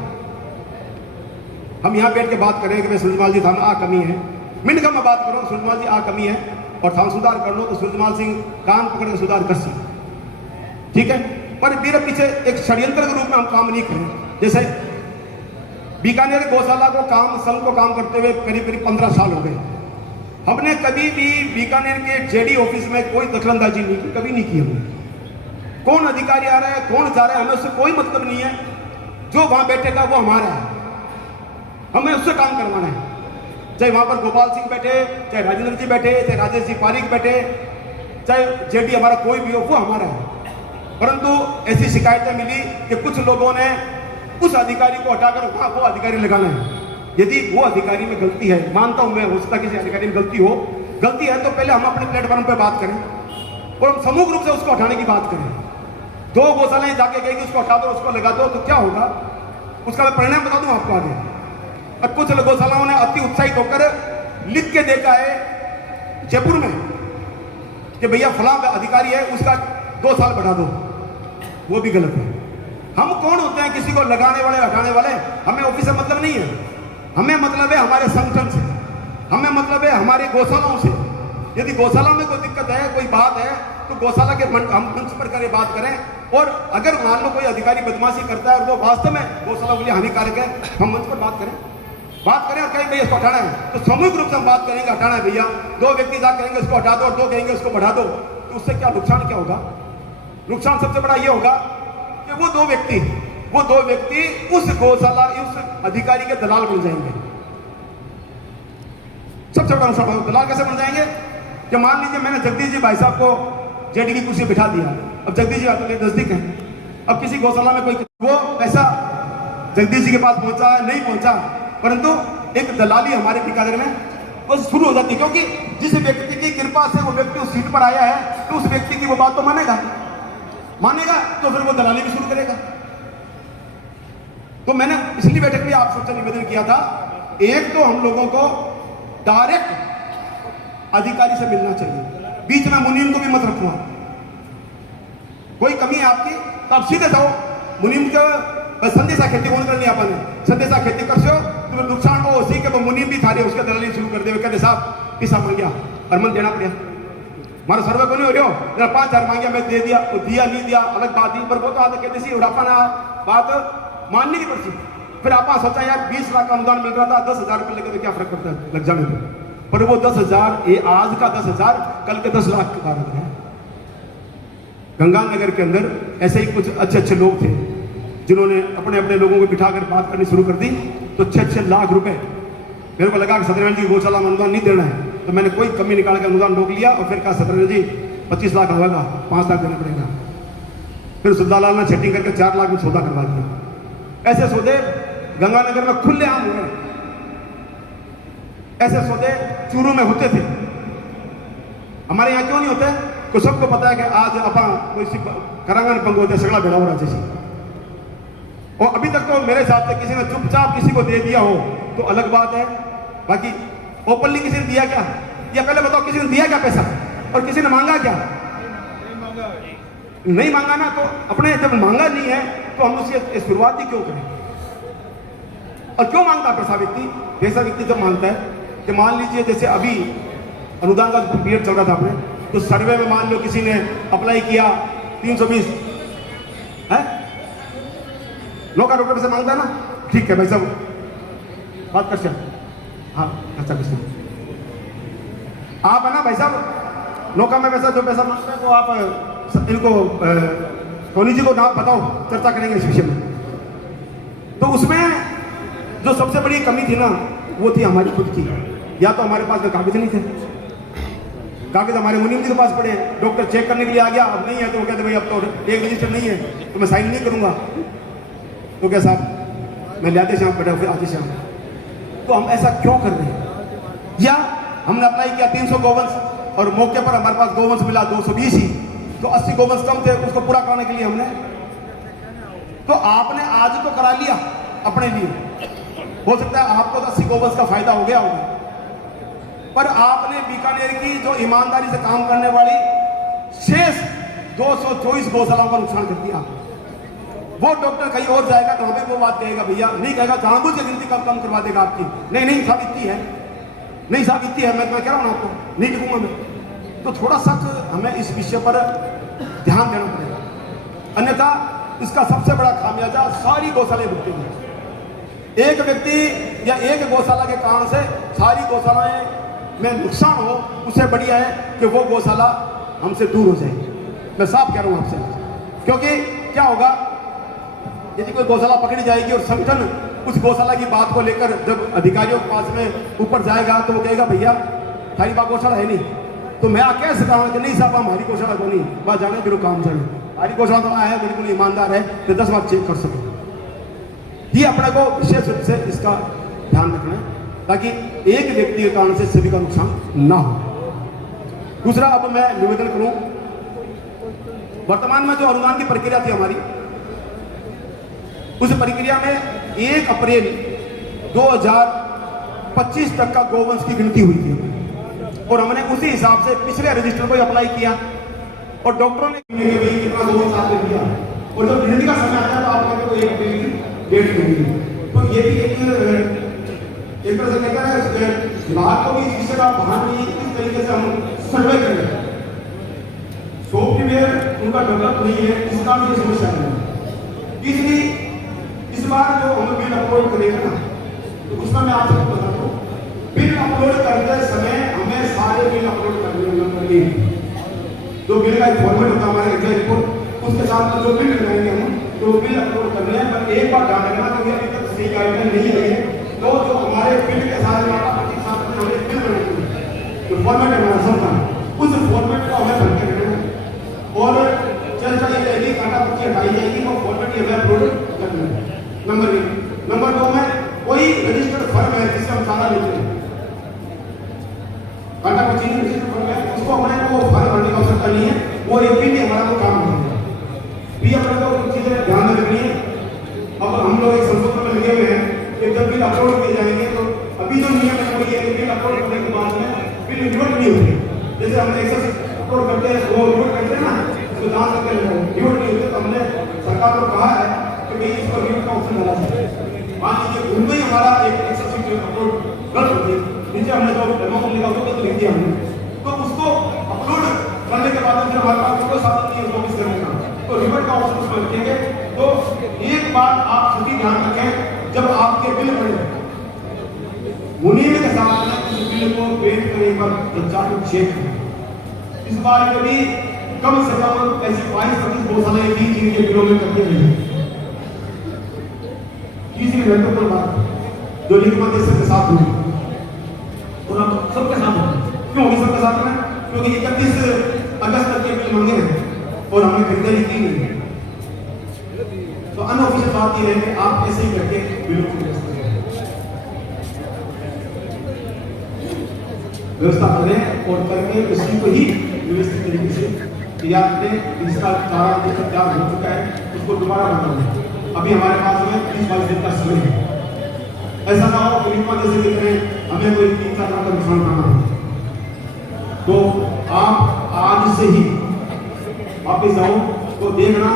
हम यहाँ बैठ के बात करें कि भाई सूरजमाल जी थाम आ कमी है, मिनट का मैं बात करूँ सूरजमाल जी आ कमी है और थाम सुधार कर लो, तो सूरजमाल सिंह कान पकड़ के सुधार कर सी, ठीक है। पर मेरे पीछे एक षड्यंत्र के रूप में हम काम नहीं करें। जैसे बीकानेर गौशाला को काम, संघ को काम करते हुए करीब 15 साल हो गए, हमने कभी भी बीकानेर के जेडी ऑफिस में कोई दखलंदाजी नहीं की, कभी नहीं की हमने। कौन अधिकारी आ रहा है, कौन जा रहा है, हमें उससे कोई मतलब नहीं है। जो वहां बैठेगा वो हमारा है, हमें उससे काम करवाना है। चाहे वहां पर गोपाल सिंह बैठे, चाहे राजेंद्र जी बैठे, चाहे राजेश जी पारिक बैठे, चाहे जेडी हमारा कोई भी हो, वो हमारा है। परंतु ऐसी शिकायतें मिली कि कुछ लोगों ने उस अधिकारी को हटाकर वहां वो अधिकारी लगाना है। यदि वो अधिकारी में गलती है, मानता हूं मैं, हो सकता है किसी अधिकारी में गलती हो, गलती है तो पहले हम अपने प्लेटफॉर्म पे बात करें और हम समूह रूप से उसको हटाने की बात करें। 2 गौशालाएं जाके कहेगी उसको हटा दो, उसको लगा दो, तो क्या होगा उसका मैं परिणाम बता दूं आपको आगे। और कुछ गौशालाओं ने अति उत्साहित होकर लिख के देखा है जयपुर में कि भैया फलां अधिकारी है, उसका 2 साल बढ़ा दो, वो भी गलत है। हम कौन होते हैं किसी को लगाने वाले, हटाने वाले? हमें ऑफिस से मतलब नहीं है, हमें मतलब है हमारे संगठन से, हमें मतलब है हमारे गौशालाओं से। यदि गौशाला में कोई दिक्कत है, कोई बात है, तो गौशाला के हम मंच पर करें, बात करें। और अगर मान लो कोई अधिकारी बदमाशी करता है और वो वास्तव में गौशाला के लिए हानिकारक है, हम मंच पर बात करें और कहें भैया इसको हटाना है, तो सामूहिक रूप से हम बात करेंगे हटाना है भैया। 2 व्यक्ति जा करेंगे उसको हटा दो और 2 कहेंगे उसको बढ़ा दो, तो उससे क्या नुकसान क्या होगा? नुकसान सबसे बड़ा ये होगा कि वो 2 व्यक्ति उस गौशाला, उस अधिकारी के दलाल बन जाएंगे। सबसे बड़ा नुकसान, दलाल कैसे बन जाएंगे? कि मान लीजिए मैंने जगदीश जी भाई साहब को जेडी की कुर्सी बिठा दिया, अब जगदीश जी आते नजदीक है, अब किसी गौशाला में कोई वो पैसा जगदीश जी के पास पहुंचा नहीं पहुंचा, परंतु एक दलाली हमारे बीकानेर में वो शुरू हो जाती है, क्योंकि जिस व्यक्ति की कृपा से वो व्यक्ति उस सीट पर आया है, तो उस व्यक्ति की वो बात तो मानेगा, तो फिर वो दलाली भी शुरू करेगा। तो मैंने पिछली बैठक में आप सबसे निवेदन किया था, एक तो हम लोगों को डायरेक्ट अधिकारी से मिलना चाहिए, बीच में मुनीम को भी मत रखो। कोई कमी है आपकी तो आप सीधे जाओ मुनीम के संदेशा खेती कौन करनी आपने संदेशा खेती कर सो, तुम्हें नुकसान हो उसी के, तो मुनीम भी थारे उसके दलाली शुरू कर दे, कहते साहब पैसा मांग गया हरमन देना पड़ेगा, हमारा सर्वे को नहीं हो रहा हो, 5,000 मांग गया मैं दे दिया, वो दिया नहीं दिया अलग बात ही, पर वो तो आते कहते सी और अपना बात माननी नहीं पड़ती। फिर आप सोचा यार 20 लाख का अनुदान मिल रहा था, 10,000 रुपये लगे तो क्या फर्क पड़ता है लग जाने में, पर वो 10,000 ये आज का 10,000 कल के 10 लाख का कारण है। गंगानगर के अंदर ऐसे ही कुछ अच्छे लोग थे जिन्होंने अपने अपने लोगों को बिठाकर बात करनी शुरू कर दी, तो 6 लाख रुपए मेरे को लगा कि सत्यनारायण जी गौशाला में अनुदान नहीं देना है, तो मैंने कोई कमी निकाल कर अनुदान रोक लिया और फिर कहा सत्यनारायण जी 25 लाख होगा, 5 लाख देना पड़ेगा। फिर सुल्तानलाल ने सेटिंग करके 4 लाख में सौदा करवा दिया। ऐसे सौदे गंगानगर में खुले आम हुए, ऐसे सौदे चूरू में होते थे, हमारे यहाँ क्यों नहीं होते? को सबको पता है कि आज अपन कोई करांगन पंग होते सगड़ा भेड़ा हो रहा जैसे, और अभी तक तो मेरे हिसाब से किसी ने चुपचाप किसी को दे दिया हो तो अलग बात है, बाकी ओपनली किसी ने दिया क्या? या पहले बताओ किसी ने दिया क्या पैसा और किसी ने मांगा क्या? नहीं मांगा ना, तो अपने जब मांगा नहीं है तो हम उसकी शुरुआत ही क्यों करें? और क्यों मांगता है पैसा व्यक्ति? ऐसा व्यक्ति जब मांगता है कि मान लीजिए जैसे अभी अनुदान का पीरियड चल रहा था अपने, तो सर्वे में मान लो किसी ने अप्लाई किया 320 है, लोका डॉक्टर से मांगता है ना, ठीक है भाई साहब बात कर सकते, हाँ अच्छा कर सकते आप है ना भाई साहब, नौका में पैसा जो पैसा मांगता है तो आप इनको सोनी जी को नाम बताओ, चर्चा करेंगे इस विषय में। तो उसमें जो सबसे बड़ी कमी थी ना, वो थी हमारी खुद की, या तो हमारे पास कागज नहीं थे, कागज हमारे मुनीम जी के पास पड़े हैं, डॉक्टर चेक करने के लिए आ गया, अब नहीं है तो वो कहते भाई अब तो एक रजिस्टर नहीं है तो मैं साइन नहीं करूंगा, तो क्या साहब मैं लाते शाम पड़ा फिर आते शाम। तो हम ऐसा क्यों कर रहे हैं? या हमने अप्लाई किया 300 गोवंश और मौके पर हमारे पास गोवंश मिला 220 ही, तो 80 गोवंश कम थे, उसको पूरा कराने के लिए हमने, तो आपने आज तो करा लिया अपने लिए, हो सकता है आपको 80 गोवंश का फायदा हो गया होगा, पर आपने बीकानेर की जो ईमानदारी से काम करने वाली शेष 224 गौशालाओं का नुकसान कर दिया। वो डॉक्टर कहीं और जाएगा तो हमें वो बात कहेगा भैया, नहीं कहेगा जानबूझ के गिनती कम कम करवा देगा आपकी, नहीं साहब इतनी है, नहीं साहब इतनी है, मैं कह रहा हूं ना आपको नहीं लिखूंगा मैं। तो थोड़ा सा हमें इस विषय पर ध्यान देना पड़ेगा, अन्यथा इसका सबसे बड़ा खामियाजा सारी गौशालाएं भुगतेंगी। एक व्यक्ति या एक गौशाला के कारण से सारी गौशालाएं में नुकसान हो, उससे बढ़िया है कि वो गौशाला हमसे दूर हो जाए। मैं साफ कह रहा हूं आपसे, क्योंकि क्या होगा यदि कोई गौशाला पकड़ी जाएगी और संगठन उस गौशाला की बात को लेकर जब अधिकारियों के पास में ऊपर जाएगा तो वो कहेगा भैया हमारी बात गौशाला है नहीं, तो मैं कह सकता हूँ कि नहीं साहब हमारी गौशाला को नहीं, वहाँ जाने बिल्कुल काम जाने, हमारी गौशाला तो है बिल्कुल ईमानदार है, तो 10 बार चेक कर सको। ये अपने को विशेष रूप से इसका ध्यान रखना है ताकि एक व्यक्ति के कारण से सभी का नुकसान ना हो। दूसरा, अब मैं निवेदन करूं, वर्तमान में जो अनुदान की प्रक्रिया थी हमारी, उस प्रक्रिया में 1 अप्रैल 2025 तक का गोवंश की गिनती हुई थी और हमने उसी हिसाब से पिछले रजिस्टर को अप्लाई किया और डॉक्टरों ने कितना गोवंश आपने दिया, और जब गिनती का समय आया तो आप कहते हो 1 अप्रैल की डेट मिली। तो ये भी एक तरह से कहता है विभाग को भी इस विषय का भान नहीं, किस तरीके से हम सर्वे करें, सॉफ्टवेयर उनका डेवलप नहीं है, इसका भी समस्या है। इसलिए इस बार जो हम बिल अपलोड करेंगे ना, तो उसमें मैं आप सबको बता दूं, बिल अपलोड करते समय हमें सारे बिल अपलोड करने जो बिल का एक फॉर्मेट होता है हमारे एग्जाम रिपोर्ट, उसके साथ जो बिल लगाएंगे हम, तो बिल अपलोड करने हैं। पर एक बार ध्यान रखना क्योंकि अभी तक सही गाइडलाइन नहीं आई है, तो जो हमारे बिल के साथ हमें बिल बनाएंगे, जो फॉर्मेट है हमारा सबका, उस फॉर्मेट को हमें भर के रखना है और चर्चा ये रहेगी, काटा पच्ची हटाई जाएगी, वो फॉर्मेट हमें अपलोड करना है। नंबर 1। नंबर 2 में कोई रजिस्टर्ड फर्म है जिससे हम सारा लेते हैं, काटा पच्ची रजिस्टर्ड फर्म है, उसको हमें वो फर्म भरने की आवश्यकता नहीं है, वो एक भी हमारा वो काम नहीं है। भी अपने को कुछ चीजें ध्यान में रखनी है। अब हम लोग एक संशोधन में लगे हुए हैं कि जब बिल अपलोड किए जाएंगे तो अभी जो नियम है वो ये है कि बिल अपलोड करने के बाद में बिल रिवर्ट नहीं होते, जैसे हमने एक्सेस अपलोड करते हैं वो रिवर्ट करते हैं ना, तो जान सकते हैं रिवर्ट नहीं होते। तो हमने सरकार को कहा है कि भाई इसको रिवर्ट का ऑप्शन डाला जाए। मान लीजिए उनमें ही हमारा एक एक्सेस अपलोड गलत होती है, नीचे हमने जो अमाउंट लिखा उसको तो लिख दिया हमने, तो उसको अपलोड करने के बाद फिर हमारे पास कोई साधन नहीं है वापस करने का, तो रिवर्ट का ऑप्शन उसमें रखेंगे। तो एक बात आप सभी ध्यान रखें, जब आपके बिल बने मुनीम के साथ में इस बिल को पेश कर एक बार चर्चा को चेक करें। इस बार में भी कम से कम ऐसी 22-25 गौशालाएं थी जिनके बिलों में कमी नहीं है। तीसरी महत्वपूर्ण बात जो निगम के साथ हुई और अब सबके साथ होगी, क्यों होगी सबके साथ में? क्योंकि 31 अगस्त तक के बिल मांगे हैं और हमने खरीदारी की नहीं है। तो अनऑफिशियल बात यह है कि आप ऐसे ही करके बिलों को व्यवस्था करें और करके उसी को ही व्यवस्थित तरीके से तैयार करें। इसका सारा तैयार हो चुका है, उसको दोबारा बना दें। अभी हमारे पास में 30-22 दिन का समय है, ऐसा ना हो कि जैसे देख रहे हैं हमें कोई 3-4 लाख का नुकसान करना हो, तो आप आज से ही वापस जाओ तो देखना,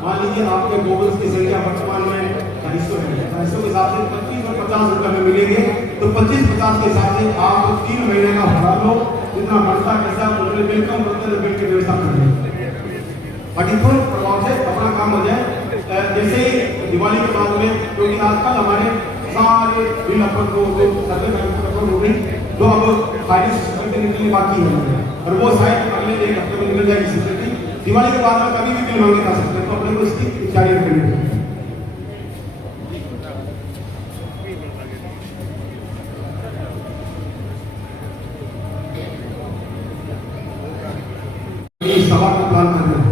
मान लीजिए आपके गोगल्स की संख्या वर्तमान में 250 है, 250 के हिसाब से 25 और 50 रुपए में मिलेंगे, तो 25-50 के हिसाब से आप 3 महीने का भरा लो, जितना बढ़ता कैसा उन्होंने वेलकम करते बिल की व्यवस्था कर दी और तुरंत प्रभाव से अपना काम हो जाए। जैसे ही दिवाली के बाद में, क्योंकि आजकल हमारे सारे बिल अपन को हो गई, जो अब फाइनेंस निकलने बाकी है और वो शायद अगले 1 हफ्ते में निकल जाएगी सिक्योरिटी। दिवाली के बाद में कभी भी बिल मांगे जा सकते हैं, तो अपने को इसकी तैयारी रखनी है। सभा का प्लान करना है,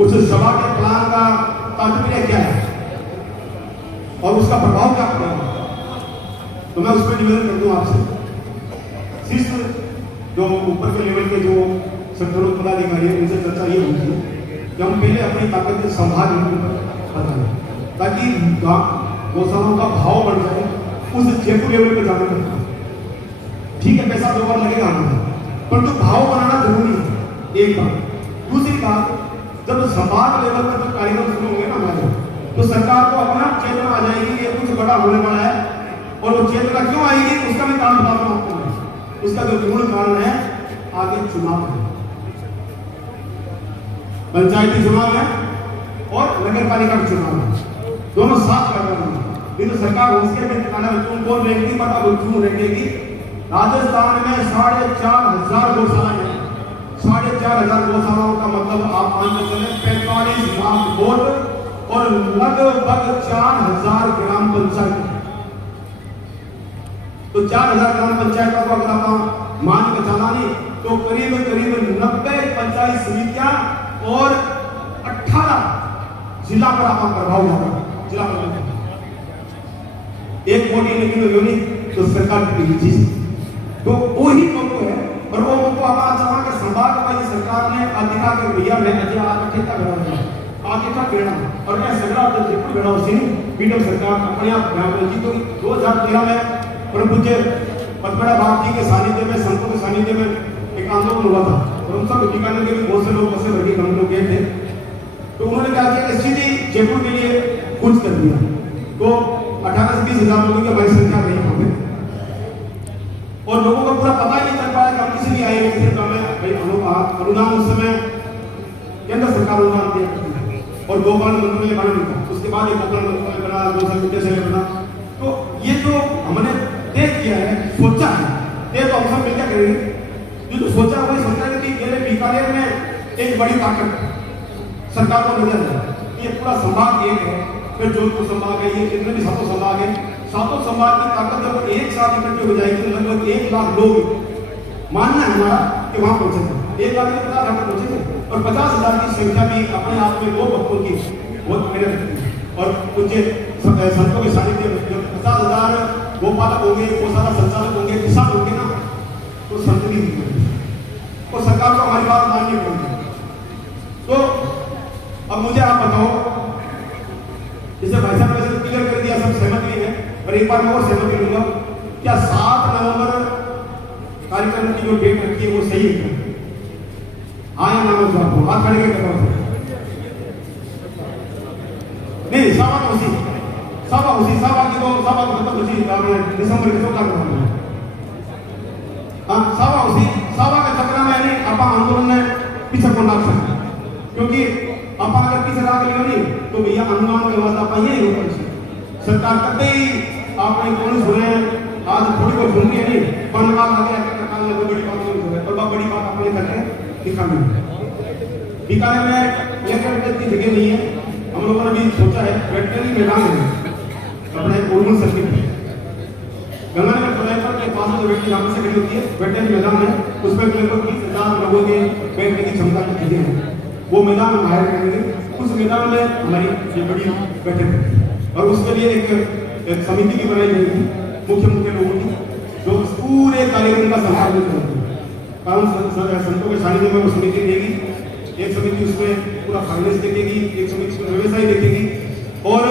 उस सभा के प्लान का तात्पर्य क्या है और उसका प्रभाव क्या पड़ेगा, तो मैं उस पर निवेदन कर दूं आपसे। सिर्फ जो ऊपर के लेवल के जो संगठनों पदाधिकारी है उनसे चर्चा ये हुई थी कि हम पहले अपनी ताकत के संभाल बताएं, ताकि गौशालाओं का भाव बढ़ जाए, उस जयपुर लेवल पर जाने का। ठीक है, पैसा 2 बार लगेगा हमें, परंतु भाव बनाना जरूरी है, एक बात। दूसरी बात, जब समाज लेवल पर जो कार्यक्रम शुरू होंगे ना हमारे, तो सरकार को अपना चेतना आ जाएगी कि कुछ बड़ा होने वाला है, और वो चेतना क्यों आएगी उसका भी कारण बताता हूं आपको। उसका जो मूल कारण है, आगे चुनाव है, पंचायती चुनाव है और नगर पालिका का चुनाव है, दोनों साथ कर रहे हैं। ये तो सरकार उसके में ठिकाना में तुम कौन रहेगी, पता वो क्यों रहेगी। राजस्थान में 4,500 गौशालाएं हैं, 4,500 गौशालाओं का मतलब आप मान के चले 45 लाख वोट और लगभग 4,000 ग्राम पंचायत। तो 4,000 ग्राम पंचायतों को अगर आप मान के चला नहीं, तो करीब 90 पंचायत समितियां और 18 जिला पर आपका प्रभाव होगा। जिला पर एक मोटी लेकिन यूनिट तो सरकार की चीज, तो वही मौका है, और वो मौका हमारा के संभाग भाई सरकार ने अधिकार के भैया में अजय आकेता बना आकेता प्रेरणा और मैं सगरा जयपुर बेड़ा सिंह पीडम सरकार अपने आप ब्राह्मण जी। तो 2013 में परम पूज्य पद्मनाभ बाप जी के सानिध्य में, संतों के सानिध्य में एक आंदोलन हुआ था, और उन सब बीकानेर के भी बहुत से लोग बसे भरके हम लोग गए थे। तो उन्होंने क्या किया कि सीधी जयपुर के लिए कुछ कर दिया, तो 18 से 20 हजार लोगों की हमारी संख्या नहीं होगी, और लोगों को पूरा पता ही नहीं चल पाया कि हम किसी लिए आए थे। तो हमें भाई अनुदान उस समय केंद्र सरकार अनुदान दिया और 2 बार मंत्रालय बना नहीं था, उसके बाद एक मंत्रालय बना, 2 साल विद्यालय बना। तो ये जो हमने तय किया है, सोचा है, तय तो हम सब मिलकर करेंगे। जो सोचा वही सोचा है कि मेरे बीकानेर में एक बड़ी ताकत सरकार को नजर है, ये पूरा संभाग एक है, फिर जोधपुर संभाग है, ये जितने भी 7 संभाग है, 7 संभाग की ताकत जब एक साथ इकट्ठी हो जाएगी, तो लगभग 1 लाख लोग मानना है हमारा कि वहां पहुंचेंगे, 1 लाख से 50 लाख पहुंचेंगे, और 50,000 की संख्या भी अपने आप में 2 भक्तों की बहुत मेहनत और कुछ संतों के सानिध्य में 50,000 गोपालक होंगे, गौशाला संचालक होंगे, किसान होंगे ना, तो संत भी और सरकार को हमारी बात माननी पड़ेगी। तो अब मुझे आप बताओ, जैसे भाई साहब ने क्लियर कर दिया, सब सहमत भी है, और एक बार मैं और सहमति लूंगा, क्या 7 नवंबर कार्यक्रम की जो डेट रखी है वो सही है? हाँ या ना हो, आपको हाथ खड़े के करवा नहीं, सभा की तो सभा खत्म उसी दिसंबर के 14 को सभा के चक्र में नहीं आप आंदोलन में पीछे को ना सकते, क्योंकि आप अगर पीछे रह गए नहीं तो भैया अनुमान के बाद आप ये होता सरकार कभी आपने कौन सुने आज थोड़ी बहुत सुन नहीं पर बात आगे बड़ी बात नहीं सुने, और बड़ी बात आपने करके दिखानी बीकानेर में इलेक्ट्रिक की जगह नहीं है। हम लोगों ने भी सोचा है वेटनरी मैदान है अपने उर्मन सर्किट में, गंगानगर कलेक्टर के पास जो व्यक्ति यहाँ से खड़ी होती है वेटनरी मैदान है, उसमें लगभग 20,000 लोगों के बैठने की क्षमता की चीजें हैं, वो मैदान हम हायर करेंगे। उस मैदान में हमारी ये बड़ी बैठक है, और उसके लिए एक समिति भी बनाई जाएगी मुख्य लोगों की, जो पूरे कार्यक्रम का संचालन करेगी। कानून संतों के सानिध्य में वो समिति देगी, एक समिति उसमें पूरा फाइनेंस देखेगी, एक समिति उसमें व्यवसाय देखेगी। और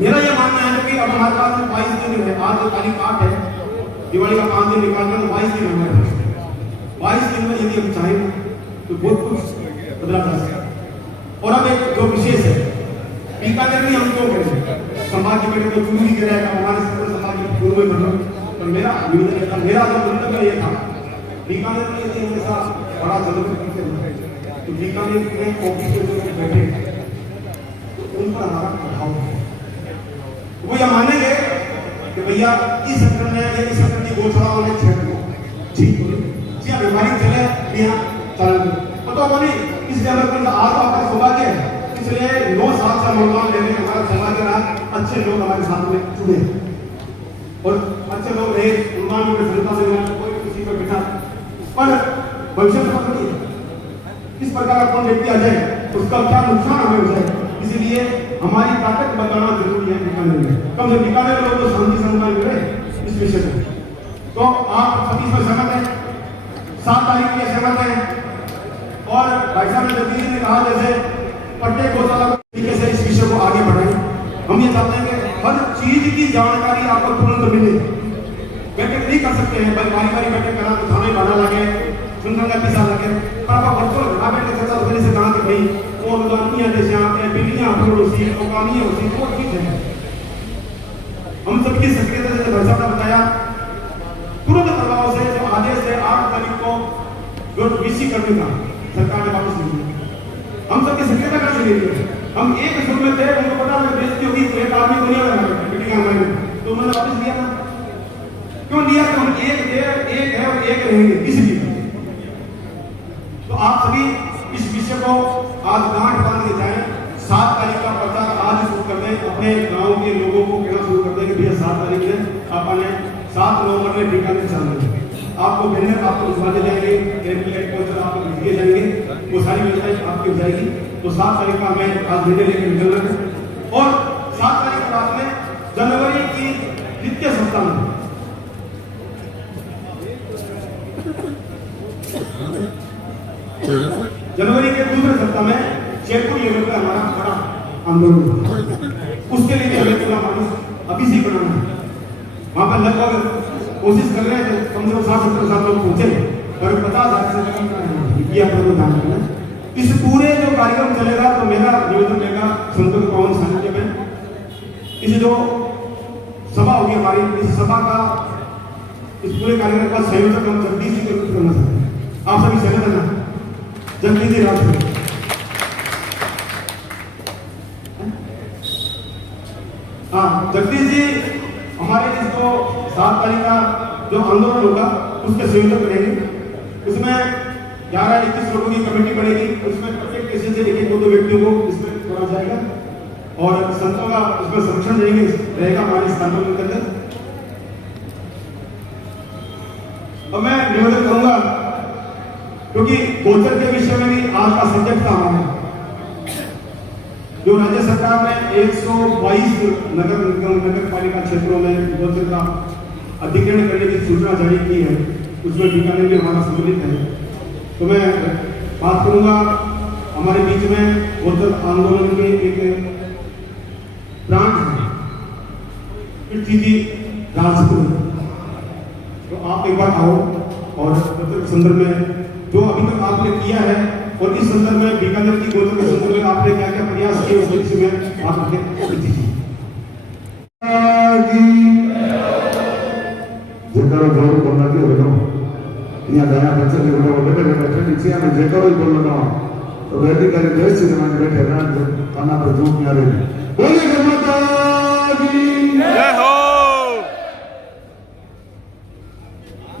मेरा यह मानना है कि अब हमारे पास 22 दिन है, आज तारीख 8 है, दिवाली का 5 दिन निकालकर 22 दिन हमारे पास, 22 दिन में यदि हम चाहें तो बहुत कुछ 15-10 और अब एक जो विशेष है बीकानेर में हम क्यों करें समाज के बेटे को चुन ही गिराएगा हमारे समाज की पूर्व में मतलब तो मेरा निवेदन था मेरा जो मंतव्य ये था बीकानेर में यदि हमेशा बड़ा जरूरत करते हैं तो बीकानेर में ऑफिस में जो बैठे तो उन पर हमारा प्रभाव है वो यह मानेंगे कि भैया इस संगठन ने इस संगठन की गौशाला वाले क्षेत्र को ठीक हो जी बीमारी चले यहाँ चल पता हो नहीं इस डेवलपमेंट का आज आपका सौभाग्य है इसलिए 9 साल से नौजवान लेने हमारा समाज के आज अच्छे लोग हमारे साथ में जुड़े और अच्छे लोग रहे उन्मान में जनता से कोई किसी पर बिठा पर भविष्य में पता नहीं इस प्रकार का कौन व्यक्ति आ जाए उसका क्या नुकसान हमें हो जाए इसीलिए हमारी ताकत बताना जरूरी है बीकानेर में कम से बीकानेर लोग तो शांति समुदाय में रहे इस विषय में तो आप सभी इसमें सहमत हैं 7 तारीख के सहमत हैं और भाई साहब ने ने कहा जैसे प्रत्येक गौशाला तरीके से इस विषय को आगे बढ़ाएं हम ये चाहते हैं कि हर चीज की जानकारी आपको तुरंत मिले बैठक नहीं कर सकते हैं बारी बारी बैठक करा तो थाने भाड़ा लगे सुनने का पैसा लगे पर आप वर्चुअल घर बैठे चर्चा होने से कहा कि भाई वो अनुदानियां जैसे यहाँ बिल्डियां अपलोड होती है कानियां होती है वो ठीक है हम सबकी सक्रियता जैसे भाई साहब ने बताया तुरंत प्रभाव से जो आदेश है 8 तारीख को जो वीसी करने का सरकार ने वापस नहीं लिया हम सबकी सक्रियता कैसे ले लिए हम एक सुर में थे उनको पता है बेइज्जती होगी एक आदमी को नहीं लगा मीटिंग हमारे तो उन्होंने वापस लिया ना क्यों लिया कि हम एक है और एक रहेंगे इसलिए तो आप सभी इस विषय को आज गांठ बांध के जाएं 7 तारीख का प्रचार आज शुरू कर दें अपने गांव के लोगों को कहना शुरू कर दें कि भैया 7 तारीख से आपने 7 नवंबर में बीकानेर चलना है आपको बैनर आपको भिजवाए जाएंगे टेम्पलेट पोस्टर आपको भेजे जाएंगे वो सारी व्यवस्थाएं आपकी हो जाएगी तो 7 तारीख का हमें आज निर्णय लेकर निकलना है और 7 तारीख के बाद में जनवरी की द्वितीय सप्ताह में जनवरी के दूसरे सप्ताह में शेरपुर लेवल पर हमारा बड़ा आंदोलन उसके लिए हमें पूरा मानस अभी से बनाना है वहां पर लगभग कोशिश कर रहे हैं कम से कम 60-70 लोग पहुंचे और 50,000 से कम ये आप लोग ध्यान रखना इस पूरे जो कार्यक्रम चलेगा तो मेरा निवेदन रहेगा संतों पवन सानिध्य में इस जो सभा होगी हमारी इस सभा का इस पूरे कार्यक्रम का संयोजक हम जगदीश जी के रूप में करना चाहते हैं आप सभी सहमत है ना जगदीश जी राज हाँ जगदीश जी हमारे जिसको 7 तारीख का जो आंदोलन होगा उसके संयोजक रहेंगे उसमें 11-21 लोगों की कमेटी बनेगी उसमें प्रत्येक किसी से 1-2 व्यक्तियों को इसमें जोड़ा जाएगा और संतों का उसमें संरक्षण रहेगा हमारे इस आंदोलन के अंदर अब मैं निवेदन करूंगा क्योंकि गोचर के विषय में भी आज का सब्जेक्ट था हमारा जो राज्य सरकार ने 122 नगर पालिका क्षेत्रों में गोचर का अधिग्रहण करने की सूचना जारी की है उसमें बीकानेर में हमारा सम्मिलित है तो मैं बात करूंगा हमारे बीच में गोचर आंदोलन के एक प्राण है पृथ्वी जी राजपुर तो आप एक बार आओ और गोचर के संदर्भ में जो अभी तक आपने किया है और इस संदर्भ में बीकानेर की गोचर के संदर्भ में आपने क्या क्या प्रयास किए उस विषय में आप रखें जेकरो जोर बोलना की होगा यहाँ दया बच्चे जो बोला बैठे बैठे नीचे में जेकरो ही बोलना तो बैठी करे देश से जमाने बैठे ना खाना पर झूठ नहीं आ रहे बोले माता की जय हो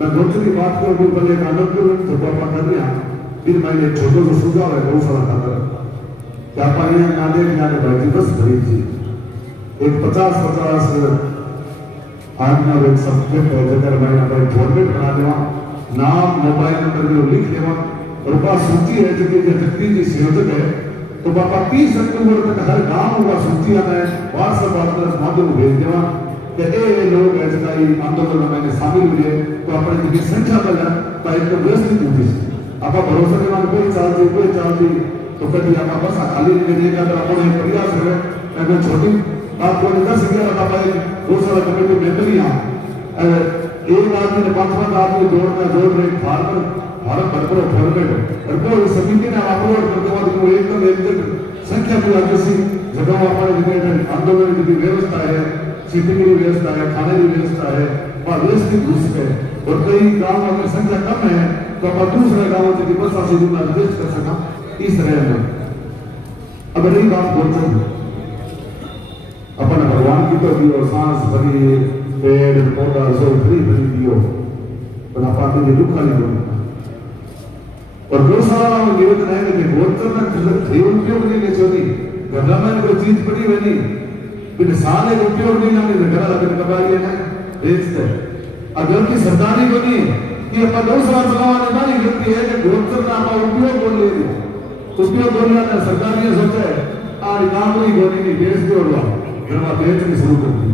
मैं गोचर की बात करूं तो पहले कानून को तो पापा कर दिया फिर मैंने छोटो सा सुझाव है बहुत सारा खातर क्या पानी नांदेड़ जाने बैठी बस भरी थी एक 50 आज्ञा एक सब्जेक्ट है जगह मैंने भाई फॉर्मेट बना देवा नाम मोबाइल नंबर जो लिख देवा और बात सूची है जो कि जगदीश जी संयोजक है तो बाबा 30 अक्टूबर तक हर गांव का सूची हमें व्हाट्सएप माध्यम भेज देवा कि ये लोग ऐसे आंदोलन में शामिल हुए तो अपने की संख्या बढ़ा तो एकदम व्यवस्थित होती है आप भरोसा के कोई चालती तो कभी आप बस खाली नहीं देगा अगर अपने प्रयास है अगर छोटी आप को 10-11 का बहुत सारा कमेटी मेंबर यहाँ एक आदमी ने 5-5 आदमी जोड़ रहे फार्मर भारत भरपूर फॉर्मेट भरपूर समितीने अपलोड करतो एकदम एक्झॅक्ट संख्या भी आदिवासी जगह हमारे आंदोलन की व्यवस्था है, सीटिंग की व्यवस्था है, खाने की व्यवस्था है और व्यवस्थित रूप से। और कई गांव अगर संख्या कम है तो आप दूसरे गांवों से बस से एडजस्ट कर सका इस तरह में। अगर यही बात बोलते हैं अपन भगवान की तो दियो सांस भरी पेड़ पौधा सब फ्री दियो पर आप दुख नहीं बोलते। और गौशाला में निवेदन है कि गोचर में उपयोग नहीं ले चोरी घर में कोई चीज पड़ी हुई नहीं फिर साले उपयोग नहीं लाने घर लगे कबाड़ी है बेचते। अगर की सरदारी बनी कि अपन गौशाला चलाने वाली गलती है कि गोचर का आप उपयोग बोल ले उपयोग बोलना है सरकारी सोचे आज नामरी गोली नहीं बेच दो घर में बेचनी शुरू कर दी।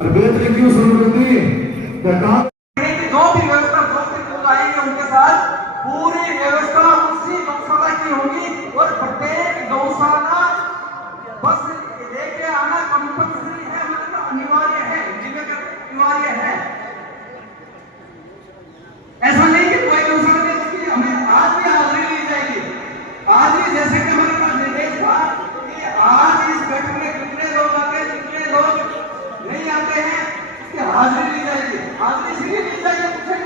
और बेचने क्यों शुरू कर दी जो भी व्यवस्था जो भी लोग आएंगे उनके साथ पूरी व्यवस्था उसी गौशाला की होगी और प्रत्येक गौशाला बस लेके आना कंपल्सरी है, मतलब अनिवार्य है, जिम्मेदार अनिवार्य है। ऐसा नहीं कि कोई गौशाला में उसकी हमें आज भी हाजिरी ली जाएगी। आज भी जैसे कि हमारे पास निर्देश था कि आज इस बैठक में कितने लोग आते हैं कितने लोग नहीं आते हैं उसकी हाजिरी ली जाएगी। हाजिरी इसलिए ली जाएगी कुछ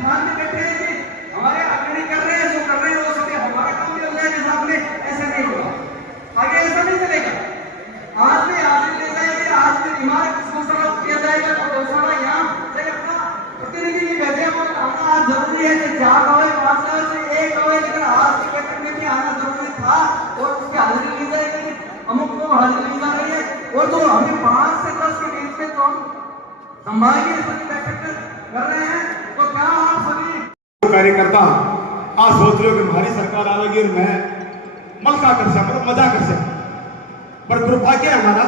ध्यान में बैठे हैं कि हमारे अग्रणी कर रहे हैं जो कर रहे हैं वो सभी हमारा काम भी हो जाएगा सामने। ऐसा नहीं होगा, आगे ऐसा नहीं चलेगा। आज भी हाजिरी ले जाएगी, आज भी इमारत किस गौशाला किया जाएगा तो गौशाला यहाँ से अपना प्रतिनिधि भी भेजे। आना आज जरूरी है कि 4 गवाह 5 गवाह से 1 गवाह लेकर आज की बैठक में भी आना जरूरी था और उसकी हाजिरी ली जाएगी। अमुक को हाजिरी ली जा रही है और जो हमें 5 से 10 के बीच में तो हम संभालिए सभी बैठक कर रहे हैं तो क्या आप सभी कार्यकर्ता आज सोच रहे हो कि हमारी सरकार आएगी और मैं मलका कर सकता मतलब मजा कर सकता पर दुर्भाग्य है हमारा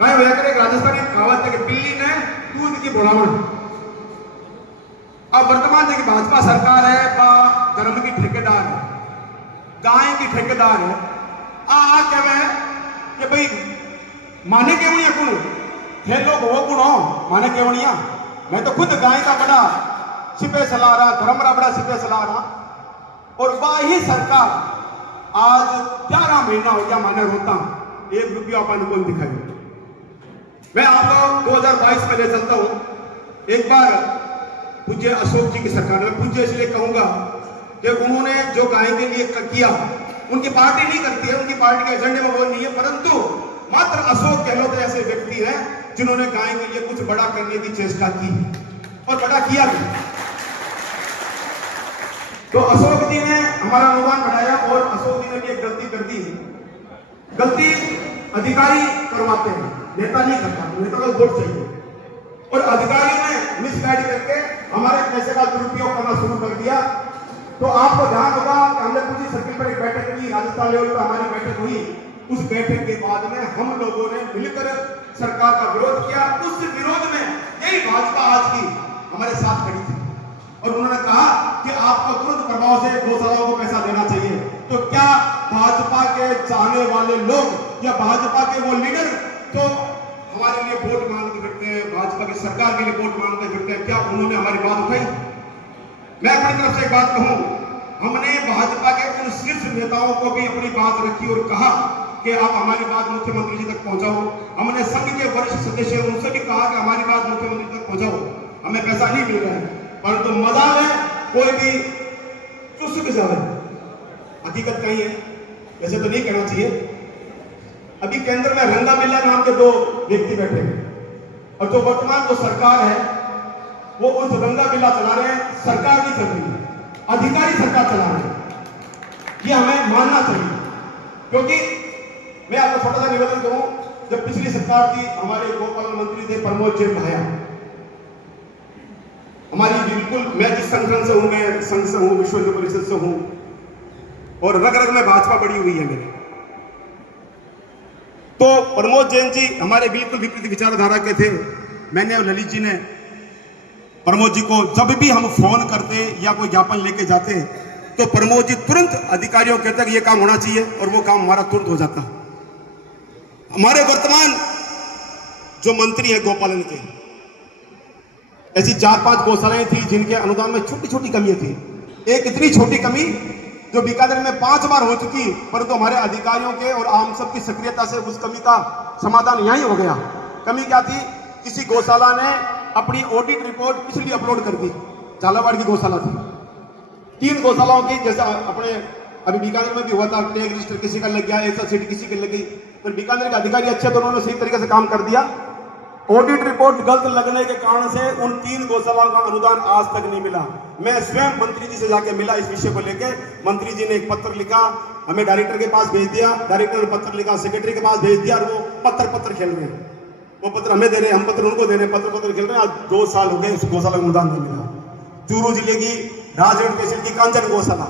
कहीं होया करे राजस्थानी कहावत है कि बिल्ली ने दूध की बुढ़ावण। अब वर्तमान देखिए भाजपा सरकार है धर्म की ठेकेदार है, गाय की ठेकेदार है। क्या है कि भाई माने केवड़िया कुण थे लोग वो गुण हो माने केवड़िया। मैं तो खुद गाय का बड़ा सिपे सला रहा, धर्म का बड़ा सिपे सला रहा और वही सरकार आज 11 महीना हो गया माने रोता 1 रुपया अपन को दिखाई। मैं आपको 2022 में ले चलता हूं। एक बार पूज्य अशोक जी की सरकार में, पूज्य इसलिए कहूंगा कि उन्होंने जो गाय के लिए किया उनकी पार्टी नहीं करती है, उनकी पार्टी के एजेंडे में वो नहीं है, परंतु मात्र अशोक गहलोत ऐसे व्यक्ति हैं जिन्होंने गाय के लिए कुछ बड़ा करने की चेष्टा की और बड़ा किया भी। तो अशोक जी ने हमारा अनुदान बढ़ाया और अशोक जी ने भी एक गलती कर दी। गलती अधिकारी करवाते हैं, नेता नहीं करता, नेता को वोट चाहिए और अधिकारियों ने मिसगाइड करके हमारे पैसे का दुरुपयोग करना शुरू कर दिया। तो आपको ध्यान होगा कि हमने पूरी सर्किल पर एक बैठक की, राजस्थान लेवल पर हमारी बैठक हुई। उस बैठक के बाद में हम लोगों ने मिलकर सरकार का विरोध किया। उस विरोध में यही भाजपा आज की हमारे साथ खड़ी थी और उन्होंने कहा कि आपको तुरंत प्रभाव से गौशालाओं को पैसा देना चाहिए। तो क्या भाजपा के चाहने वाले लोग या भाजपा के वो लीडर तो हमारे लिए वोट मांगते फिरते हैं, भाजपा की सरकार के लिए वोट मांगते फिरते हैं, क्या उन्होंने हमारी बात उठाई? मैं अपनी तरफ से एक बात कहूं, हमने भाजपा के उन शीर्ष नेताओं को भी अपनी बात रखी और कहा कि आप हमारी बात मुख्यमंत्री जी तक पहुंचाओ। हमने संघ के वरिष्ठ सदस्य उनसे भी कहा कि हमारी बात मुख्यमंत्री तक पहुंचाओ, हमें पैसा नहीं मिल रहा है, परंतु मजा है कोई भी चुस्त जाए। हकीकत कही है, वैसे तो नहीं कहना चाहिए। अभी केंद्र में रंगा बिल्ला नाम के 2 व्यक्ति बैठे हैं और जो वर्तमान जो सरकार है वो उस रंगा बिल्ला चला रहे हैं, सरकार नहीं चल रही है, अधिकारी सरकार चला रहे हैं। ये हमें मानना चाहिए क्योंकि मैं आपको छोटा सा निवेदन करूं, जब पिछली सरकार थी हमारे गोपालन मंत्री थे प्रमोद जैन भाया, हमारी बिल्कुल मैं जिस संगठन से हूं, मैं संघ से हूं, विश्व हिंदू परिषद से हूं और रग रग में भाजपा बड़ी हुई है मेरी। तो प्रमोद जैन जी हमारे बिल्कुल विपरीत विचारधारा के थे। मैंने और ललित जी ने प्रमोद जी को जब भी हम फोन करते या कोई ज्ञापन लेके जाते तो प्रमोद जी तुरंत अधिकारियों को कहते कि ये काम होना चाहिए और वो काम हमारा तुरंत हो जाता। हमारे वर्तमान जो मंत्री है गोपालन के, ऐसी 4-5 गौशालाएं थी जिनके अनुदान में छोटी छोटी कमियां थी। एक इतनी छोटी कमी जो बीकानेर में 5 बार हो चुकी, परंतु हमारे अधिकारियों के और आम सब की सक्रियता से उस कमी का समाधान यहीं हो गया। कमी क्या थी? किसी गौशाला ने अपनी ऑडिट रिपोर्ट पिछली अपलोड कर दी। झालावाड़ की गौशाला थी, 3 गौशालाओं की, जैसा अपने अभी बीकानेर में भी हुआ था, टैग रजिस्टर किसी का लग गया, ऐसा सीट किसी की लग गई। पर बीकानेर के अधिकारी अच्छे तो उन्होंने सही तरीके से काम कर दिया। ऑडिट रिपोर्ट गलत लगने के कारण से उन 3 गौशालाओं का अनुदान आज तक नहीं मिला। मैं स्वयं मंत्री जी से जाके मिला इस विषय को लेकर। मंत्री जी ने एक पत्र लिखा, हमें डायरेक्टर के पास भेज दिया, डायरेक्टर ने पत्र लिखा, सेक्रेटरी के पास भेज दिया, और वो पत्र खेल रहे हैं। वो पत्र हमें दे रहे हैं, हम पत्र उनको दे रहे हैं, पत्र खेल रहे हैं। आज 2 साल हो गए उस गौशाला का अनुदान नहीं मिला। चूरू जिले की राजगढ़ तहसील की कांचन गौशाला,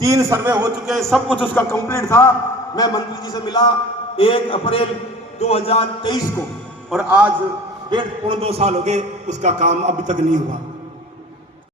3 सर्वे हो चुके हैं, सब कुछ उसका कंप्लीट था। मैं मंत्री जी से मिला 1 अप्रैल 2023 को, और आज 1.5-2 साल हो गए, उसका काम अभी तक नहीं हुआ।